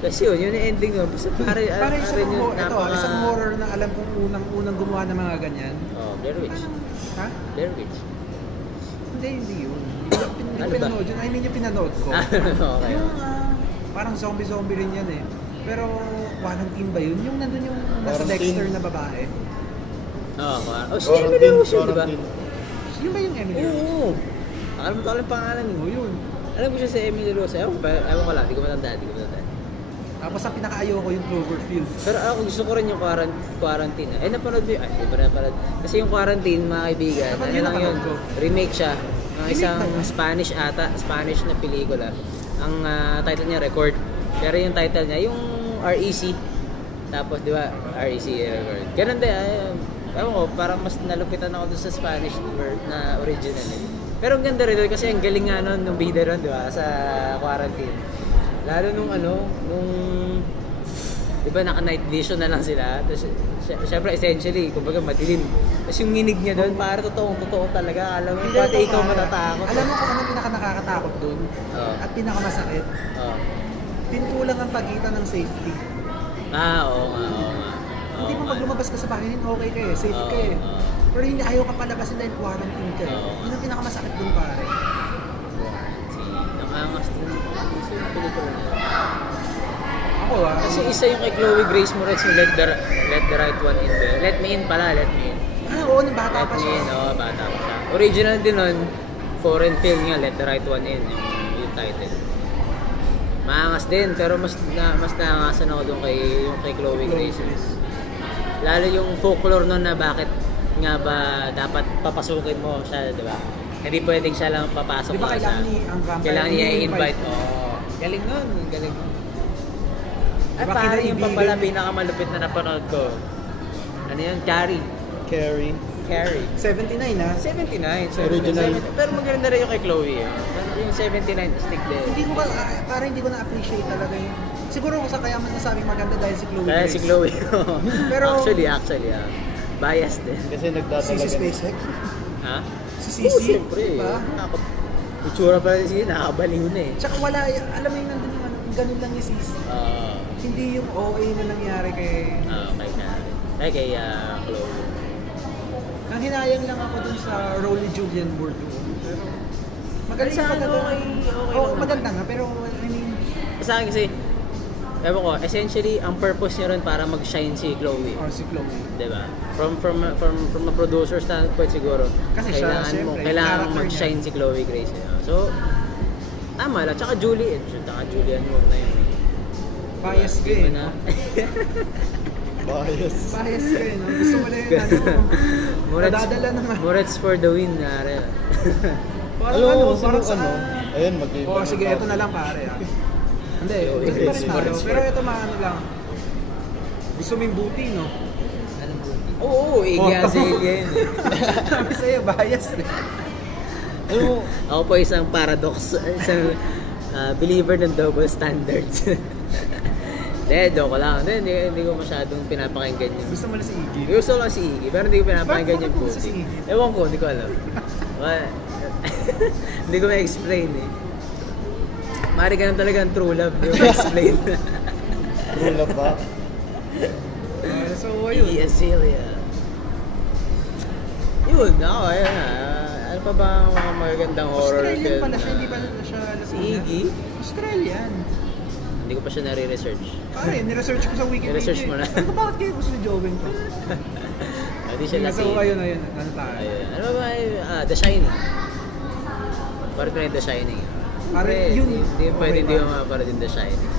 Kasi yun yung ending nun. Basta pare, Parang yun, isang horror na alam kong unang gumawa ng mga ganyan. Oh, Blair Witch. Ha? Blair Witch. Hindi yun. Hindi ko Ano ba? pinanood yun. I mean yung pinanood ko. Okay. Yung parang zombie rin yan eh. Pero quarantine ba yun? Yung nandun yung nasa Quarantine. Dexter na babae. Oh, si Emily Rose yun, di ba? Yun ba yung Emily Rose? Oo. Alam mo ko yung pangalan mo. Oo yun. Alam ko siya si Emily Rose. Ewan ko lang, di ko matandaan. Tapos ang pinaka-ayaw ko yung Cloverfield. Pero ako gusto ko rin yung quarantine. Eh, napanood mo yun? Ay, di ba napanood? Kasi yung quarantine, mga kaibigan, Napanood ano yun, lang yun? napanood ko. Remake siya. Ng isang Remake ba? Spanish na pelikula. Ang title niya, Record. Pero yung title niya, yung REC. Tapos, di ba? REC, Record. Ganun din. Ewan ko, parang mas nalupitan ako dun sa Spanish na original. Pero ang ganda rin doon kasi ang galing nga nun nung bida ron, di ba? Sa quarantine. Lalo nung di ba naka-night vision na lang sila. Tapos syempre essentially, kumbaga madilim. Tapos yung nginig niya doon, para totoo talaga. Alam mo, pati ikaw matatakot. Alam mo kung ano pinaka-nakakatakot doon? Oo. At pinakamasakit? Oo. Pinkulang ang pagitan ng safety. Oo nga. Hindi mo pag lumabas ka sa bahay, okay ka eh, safe ka eh. Oo. Pero hindi ayaw ka palabasin dahil quarantine ka eh. Oo. Yun ang pinakamasakit doon pare. Nakangas din. Isa yung pelikula na yun. Ako Kasi isa yung kay Chloe Grace Moretz yung Let the Right One In there. Let Me In pala, Let Me In. oo, nung bata Let pa Me siya. In, bata pa siya. Original din nun, foreign film nga, Let the Right One In, yung title. Maangas din, pero mas naangasan ako doon kay Chloe Grace. Lalo yung folklore nun na bakit nga ba dapat papasukin mo siya, di ba? Hindi pwedeng siya lang papasok. Di ba lang kailangan siya. ni ang vampire Kailangan niya i-invite. i-invite? Galing nun, galing. Ay, Diba pare, yung kinaibigan pa pala niya? pinakamalupit na napanood ko. Ano yun? Carrie. 79 ha? 79. Original. Pero maganda rin yung kay Chloe. Yung 79, stick din. Hindi ko parang hindi ko na-appreciate talaga yung... Siguro sa kaya mas nasabing maganda dahil si Chloe Kaya Grace. si Chloe. Pero- actually, biased din. Kasi nagtatalaga. Sisi SpaceX. Ha? Si Oo, Sisi. siyempre. Diba? Itsura pa rin siya, nakakabaliw na eh. Tsaka wala, alam mo yung nandun yung ano, ganun lang yung Sisi. Hindi yung OA na nangyari kay... Kay Carrie. Ay, kay Chloe. Ang hinayang lang ako dun sa role ni Julian Moore doon. Pero magaling Sa yung akin, pagkagawa. okay Oo, naman. maganda nga. Pero I mean, Sa akin kasi, ewan ko, essentially, ang purpose niya rin para mag-shine si Chloe. si Chloe. Diba? From a producer standpoint siguro. Kasi siya, kailangan syempre, mo character mag-shine niya. si Chloe Grace. So, tama lang. Tsaka Julian Moore na yun. Bias ka Diba eh. na? Bias. Bias ka eh. No? Gusto mo na yung ano. Nadadala naman. Moretz for the win. Nare. Parang Alam mo, parang sino sa... Ayun, mag-iba. Oo, sige, ito na lang pare ah. Hindi, Chloe ito pa Grace rin tayo. Moretz Pero for- ito maano lang. Gusto mo yung buti, no? Oo, Iggy Azalea yun. Sabi sa'yo, bias eh. Alam mo, Ako po isang paradox, isang believer ng double standards. Hindi, joke lang. Hindi ko masyadong pinapakinggan yun. Gusto mo na si Iggy. Gusto ko lang si Iggy, pero hindi ko pinapakinggan Bakit yung gusto si puti. Iggy? Ewan ko, hindi ko alam. Hindi ko ma-explain eh. Mari ka talaga ang true love, hindi ko ma-explain. true love ba? So, Iggy ayun. Azalea. Yun, ako, ayun na. Ano pa ba ang mga magagandang horror Australian film? pala siya, hindi pa siya Latina. Si Iggy? Australian. Hindi ko pa siya nare-research. Pare, niresearch ko sa Wikipedia. Niresearch mo na. Ano ba, bakit kayo gusto ni Joven to? Hindi siya So, Latino. ayun. Ano tayo? Ayun. Ano ba The Shining. Parang ko na yung The Shining. Parang Pre, yun. Hindi Okay, pwede hindi parang- mo mapapanood yung The Shining.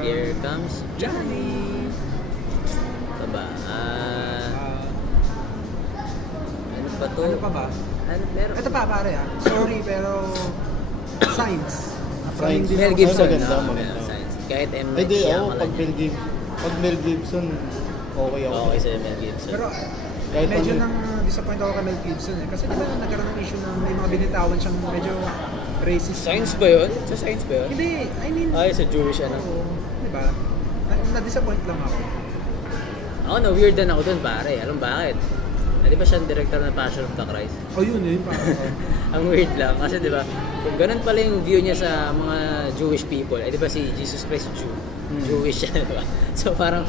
Here comes Johnny. Ito ba? Ano pa to? Ano pa ba? Meron. Ito pa, pare ah. Sorry, pero... Science. Science. Din Mel ako Gibson. sa- Maganda, no? maganda. Science. Kahit M. Ay, Night di, ako, Shyamalan pag yun. Mel Gibson, okay ako. Okay sa'yo, Mel Gibson. Pero Kahit medyo ano- nang disappoint ako kay Mel Gibson eh. Kasi diba nagkaroon ng issue na may mga binitawan siyang medyo racist. Science ba yun? Sa science ba yun? Hindi, I mean, Ay, sa Jewish ano. oo, diba? Na-disappoint lang ako. Ako na-weirdan ako dun pare. Alam bakit? Di ba siya ang director ng Passion of the Christ? Oh, yun parang. Ang weird lang kasi di ba kung ganun pala yung view niya sa mga Jewish people, di ba si Jesus Christ Jewish siya, di ba? So parang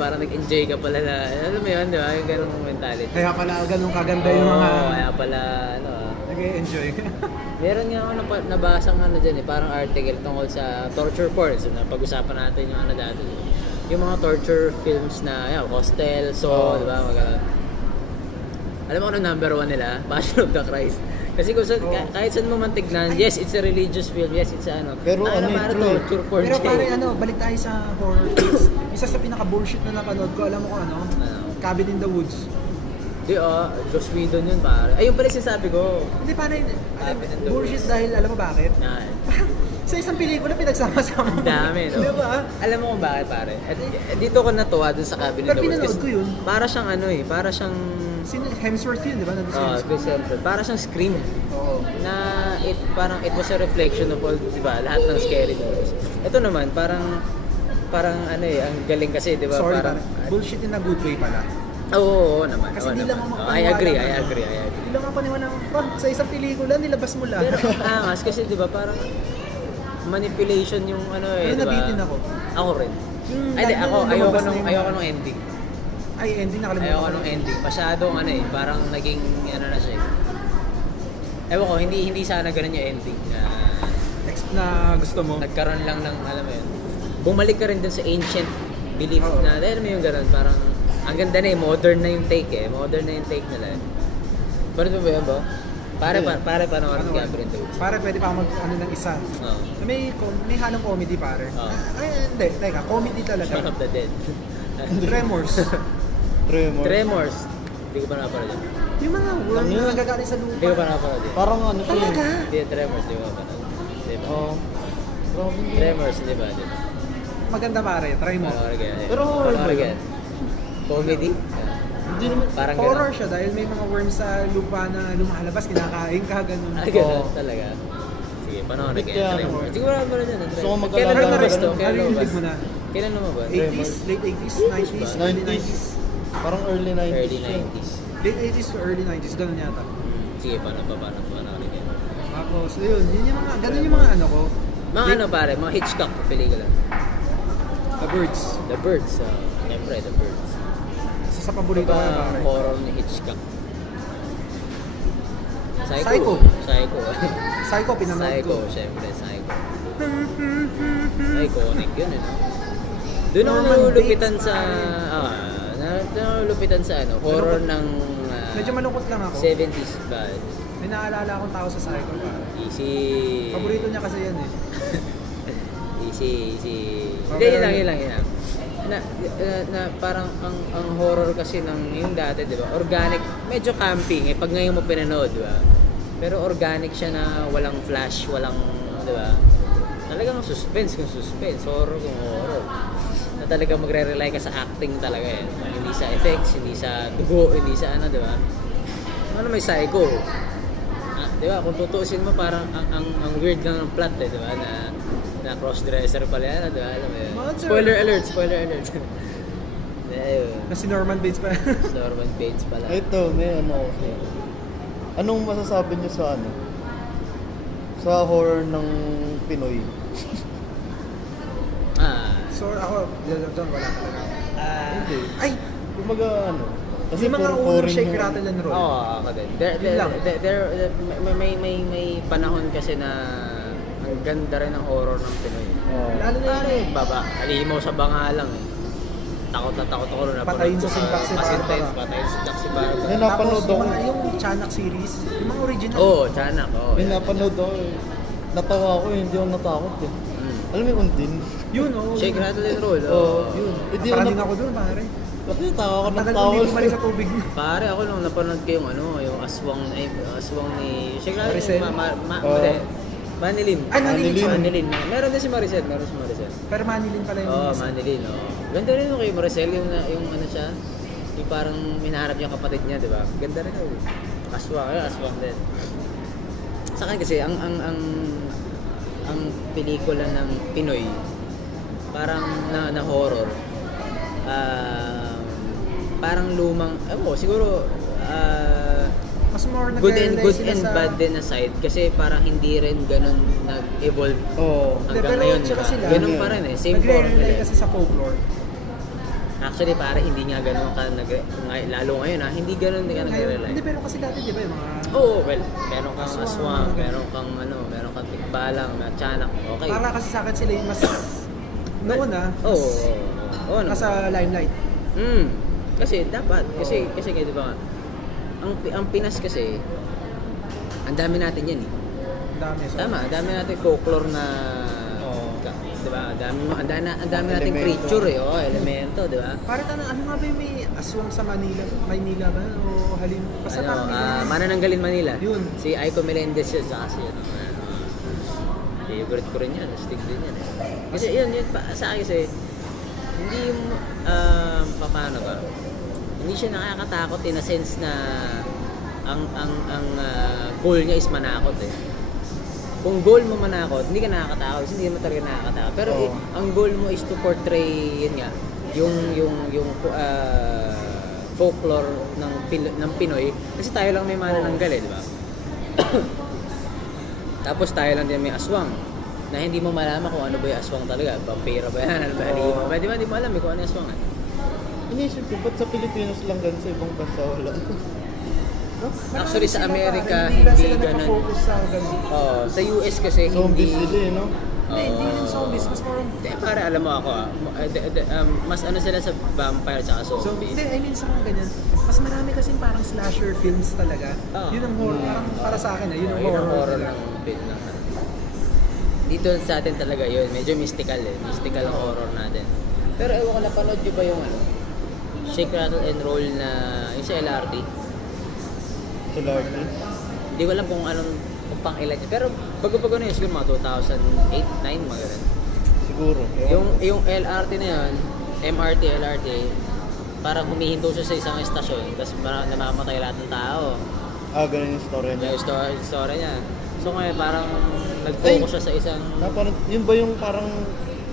parang nag-enjoy ka pala na alam mo yun, di ba? Yung ganung mentality. Kaya pala ganun kaganda yung mga kaya pala nag-enjoy. Meron nga ako nabasang dyan parang article tungkol sa torture porn. So napag-usapan natin yung dati. Yung mga torture films na Hostel, di ba? Alam mo ano number 1 nila? Passion of the Christ. Kasi kung kahit saan mo man tignan, yes, it's a religious film, yes, it's a Pero torture porn. Pero pare balik tayo sa horror films. Isa sa pinaka-bullshit na napanood ko, alam mo kung ano? Cabin in the Woods. Joss Whedon yun pare. Ayun pala sinasabi ko. Hindi pare, Cabin in the bullshit Woods. dahil alam mo bakit? Sa isang pelikula Ang pinagsama-sama. dami, no? Di ba? Alam mo kung bakit pare? Dito ko natuwa dun sa Cabin in Pero the Woods. pinanood ko yun. Para siyang para siyang Hemsworth yun, di ba? Chris Hemsworth. Para siyang Scream. Oo. Na it was a reflection of all, di ba, lahat ng scary movies. Ito naman, parang ang galing kasi, di ba? Sorry, parang, bullshit in a good way pala. Oo naman. Kasi oo hindi lang naman. ako I agree. Hindi lang ako paniwala ng sa isang pelikula, nilabas mo lang. Pero ang angas kasi, di ba, parang manipulation yung Pero di ba? nabitin ako. Ako rin. Ay, Ayoko nung ending. Ay, ending nakalimutan Ayoko nung ending. Masyadong parang naging na siya. Ewan ko, hindi sana ganun yung ending. na gusto mo. Nagkaroon lang ng, alam mo yun, bumalik ka rin dun sa ancient belief na, dahil mo yung ganun, parang, ang ganda na modern na yung take modern na yung take nila. Parang ba yan ba? Pare panoorin ka rin to. Pare, pwede pa mag ng isa. May halong comedy pare. Ay, hindi, teka, comedy talaga. Shaun of the Dead. Tremors. Hindi ko pa napanood yun. Yung mga worm na nagagaling sa lupa. Hindi ko pa napanood yun. Parang ano siya. Talaga? Hindi, Tremors, hindi ko pa napanood. Diba? Grabe. Tremors, di ba? Maganda pare, try mo. Pero horror ba yun? Comedy? Hindi naman. Parang Horror siya dahil may mga worms sa lupa na lumalabas, kinakain ka, ganun. Ay, ganun talaga. Sige, panoorin ka. Tremors. Sige, wala pa rin yan. Gusto ko magkalala. Kailan Pero lumabas to? narinig mo na. Kailan lumabas? 80s, late 80s, 90s, early 90s. Parang early 90s. Early 90s. Late 80s to early 90s, ganun yata. Sige, paano panoorin ka. Tapos, yun yung mga, ganun yung mga ano ko. Mga ano pare, mga Hitchcock na pelikula. The Birds. The Birds. Siyempre, The Birds. Isa sa paborito ko na pare. Horror ni Hitchcock. Psycho. Psycho, pinanood Psycho, ko. siyempre, Psycho. Iconic yun, Doon ako Norman nalulupitan Bates, sa, nalulupitan sa horror ng Medyo malungkot lang ako. 70s ba? May naalala akong tao sa Psycho pare. Easy. Paborito niya kasi yan Easy. Hindi, Okay. yun lang. Na parang ang horror kasi ng yung dati, di ba? Organic, medyo camping pag ngayon mo pinanood, di ba? Pero organic siya na walang flash, walang, di ba? Talagang suspense, horror kung horror. Na talaga magre-rely ka sa acting talaga Hindi sa effects, hindi sa dugo, hindi sa di ba? Ano may Psycho? Di ba? Kung tutuusin mo parang ang weird lang ng plot di ba? Na cross-dresser pala yan, di ba? Alam mo yun. Spoiler alert. Na si Norman Bates pa. Norman Bates pala. Ito, may ano ako. Anong masasabi niyo sa sa horror ng Pinoy? So ako, doon wala talaga. Hindi. Ay! Kumaga kasi Yung mga puro unang foreign shake, yung- rattle and roll. Oo, ako din. May panahon kasi na ang ganda rin ng horror ng Pinoy. Lalo na yun Halimaw sa banga lang Takot ako na Patayin sa Sindak si Barbara. Patayin sa Sindak si Barbara. May napanood Tapos ako. yung Chanak series, yung mga original. Oo, Chanak. May napanood ako. Natawa ako, hindi ako natakot Alam mo yung Undin? Yun, Shake, rattle and roll. Yun. Hindi Parang din ako doon, pare. Kasi tawa ako ng Tagal tawa. ko hindi bumalik sa tubig. Pare, ako nung napanood ko yung yung aswang ni Shake, rattle Maricel? hindi. Manilin. Ay, Manilin. Meron din si Maricel. Pero Manilin pala yung isa. Manilin. Ganda rin yung kay Maricel, yung ano siya, yung parang minaharap yung kapatid niya, di ba? Ganda rin yun. Aswang din. sa akin kasi ang pelikula ng Pinoy parang na horror, parang lumang siguro Mas more good and nag-rely sila sa... bad din aside kasi parang hindi rin ganun nag-evolve hanggang Pero ngayon, tsaka diba? sila, Ganun pa rin eh, same nag-rely formula. kasi sa folklore. Actually, para hindi nga ganun ka lalo ngayon hindi ganun ka nag-rely. Hindi, pero kasi dati, di ba, yung mga... Oo, well, meron kang aswang, meron kang tikbalang, tiyanak, okay. Para kasi sa akin sila yung mas... Noon Oo, nasa limelight. Kasi dapat, kasi di ba nga, ang Pinas kasi, ang dami natin yan eh. Ang dami. So. Tama, ang dami natin folklore na, di ba? Ang dami natin creature eh, elemento, di ba? Parang ano nga ba yung may aswang sa Manila? Maynila ba? O Halim? Basta parang Manananggalin Manila. Yun. Si Aiko Melendez yun, saka si favorite ko rin yan, stick din yan eh. Kasi yun, sa akin kasi, hindi yung, paano ba? Hindi siya nakakatakot in a sense na ang goal niya is manakot eh. Kung goal mo manakot, hindi ka nakakatakot kasi hindi mo talaga nakakatakot. Pero ang goal mo is to portray yun nga, yung folklore ng Pinoy kasi tayo lang may manananggal eh, di ba? Tapos tayo lang din may aswang na hindi mo malaman kung ano ba yung aswang talaga. Vampira ba yan? Ano ba? Di ba? Di mo alam kung ano yung aswang eh. Inisip ko, ba't sa Pilipinas lang ganun, sa ibang bansa wala? Actually sa Amerika, hindi hindi sila ganun. naka-focus sa ganun. Sa US kasi Zombies hindi... sila no? Hindi rin zombies, mas more on... Pare, alam mo ako mas ano sila sa vampire tsaka zombies. Hindi, I mean sa mga ganyan. Mas marami kasi parang slasher films talaga. Yun ang horror, parang para sa akin yun ang horror. ng film lang. Dito sa atin talaga yun, medyo mystical eh. Mystical ang horror natin. Pero ewan ko, napanood nyo ba yung Shake, Rattle and Roll na yung sa LRT? Sa LRT? Hindi ko alam kung pang ilan yun. Pero bago-bago na yun, siguro mga 2008, 9, mga ganun. Siguro. Yung LRT na yun, MRT, LRT, parang humihinto siya sa isang estasyon, tapos parang namamatay lahat ng tao. Ganun yung story niya. Yung story niya. So ngayon, parang nag-focus siya sa isang... Yun ba yung parang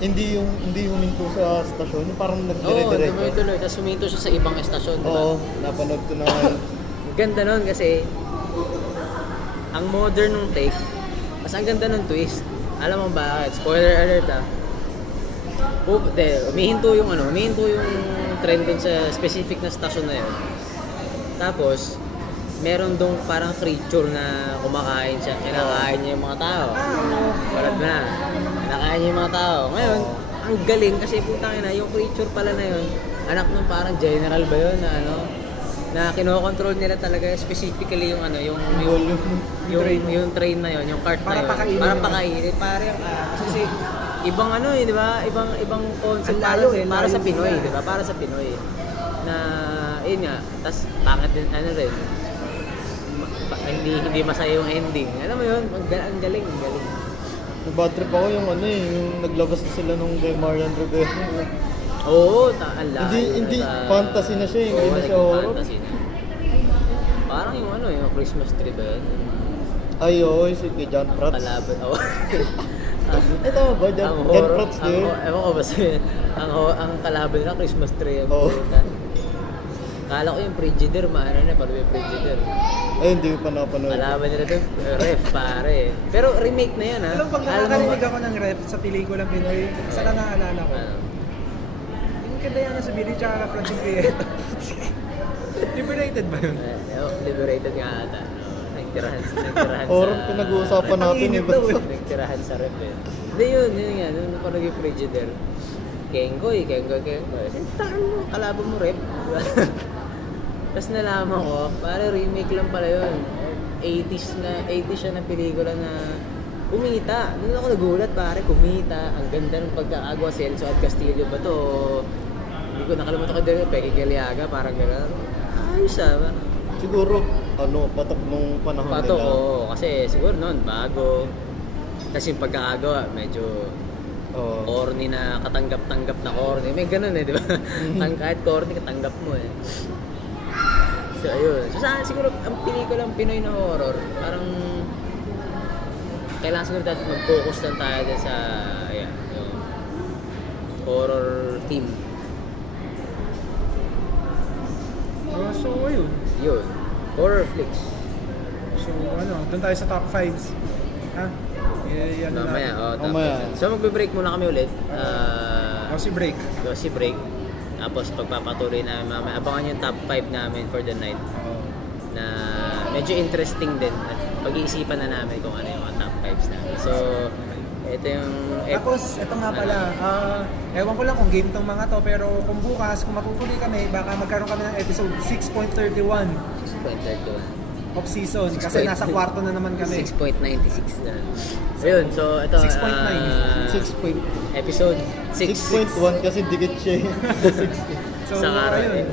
hindi huminto sa stasyon? Yung parang nagdire-diretso? Oo, tuloy. Tapos huminto siya sa ibang estasyon, diba? Oo, napanood ko na ngayon. Ganda nun kasi ang modern ng take, mas ang ganda ng twist. Alam mo bakit? Spoiler alert humihinto yung trend dun sa specific na stasyon na yun. Tapos, meron dong parang creature na kumakain siya. Kinakain niya yung mga tao. Walad na. Kinakain niya yung mga tao. Ngayon, ang galing kasi putang ina, yung creature pala na yun, anak ng parang general ba yun na na kino-control nila talaga specifically yung yung train na yun, yung cart na yun. Para pakainin. Kasi ibang di ba? Ibang concept para sa Pinoy, di ba? Para sa Pinoy. Na yun nga, tas pangit din rin. Hindi masaya yung ending. Alam mo yun, ang galing. Nag-bad trip ako yung yung naglabas na sila nung kay Marian Rivera. Oo, Hindi fantasy na siya, hindi na siya horror. Parang yung Christmas tree ba yun? Ay, si kay John Prats. Kalaban. Ito ba, John Prats din? Ewan ko ba ang kalaban nila Christmas tree. Kala ko yung Frigidaire, parang yung Frigidaire. Ay, hindi ko pa napanood. Kalaban nila doon, ref pare. Pero remake na yan Alam, pag nakakarinig ako ng ref sa pelikulang Pinoy, isa lang naalala ko. Yung kadayana sa Billy tsaka Francine Prieto. Liberated ba yun? Liberated nga ata. Nagtirahan Horror pinag-uusapan natin eh. Nagtirahan sa ref eh. Hindi yun nga. Nung napanood yung Frigidaire. Kengoy. Tahan mo, kalaban mo rep. Tapos nalaman ko, para remake lang pala yun. 80s siya na pelikula na kumita. Doon ako nagulat pare, kumita. Ang ganda ng pagkakagawa, Celso at Castillo ba to? Hindi ko nakalimutan ko din, Peggy Galiaga, parang gano'n. Ayos ba? Siguro, patok nung panahon patok, nila. oo. Kasi siguro noon, bago. Kasi yung pagkakagawa, medyo corny na katanggap-tanggap na corny. May ganun di ba? Kahit corny, katanggap mo eh. So, ayun. So, saan siguro ang pelikulang Pinoy na horror, parang kailangan siguro natin mag-focus lang tayo din sa, ayan, yung horror theme. So, ayun. Yun. Horror flicks. So, doon tayo sa top 5s. Ha? Mamaya, Mamaya. So, magbe-break muna kami ulit. Kasi break. Yossi break. Tapos pagpapatuloy namin mamaya. Abangan yung top 5 namin for the night. Na medyo interesting din. At pag-iisipan na namin kung ano yung mga top 5s namin. So, ito yung... Tapos, ito nga pala. Ewan ko lang kung game tong mga to. Pero kung bukas, kung matutuloy kami, baka magkaroon kami ng episode 6.31. 6.31 of season. Kasi nasa kwarto na naman kami. 6.96 na. So, yun. So, ito... 6.9. Episode 6. 6.1 kasi dikit siya. So, Sa araw, ayun.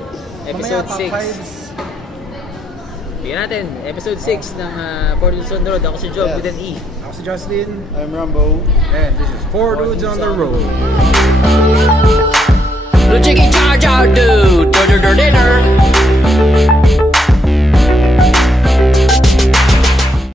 Episode Mamaya, top 6. 5s. Bigyan natin. Episode 6 ng Four Dudes on the Road. Ako si Job with an E. Ako si Justin. I'm Rambo. And this is Four Dudes on the Road. Lo chicken charge out, dude.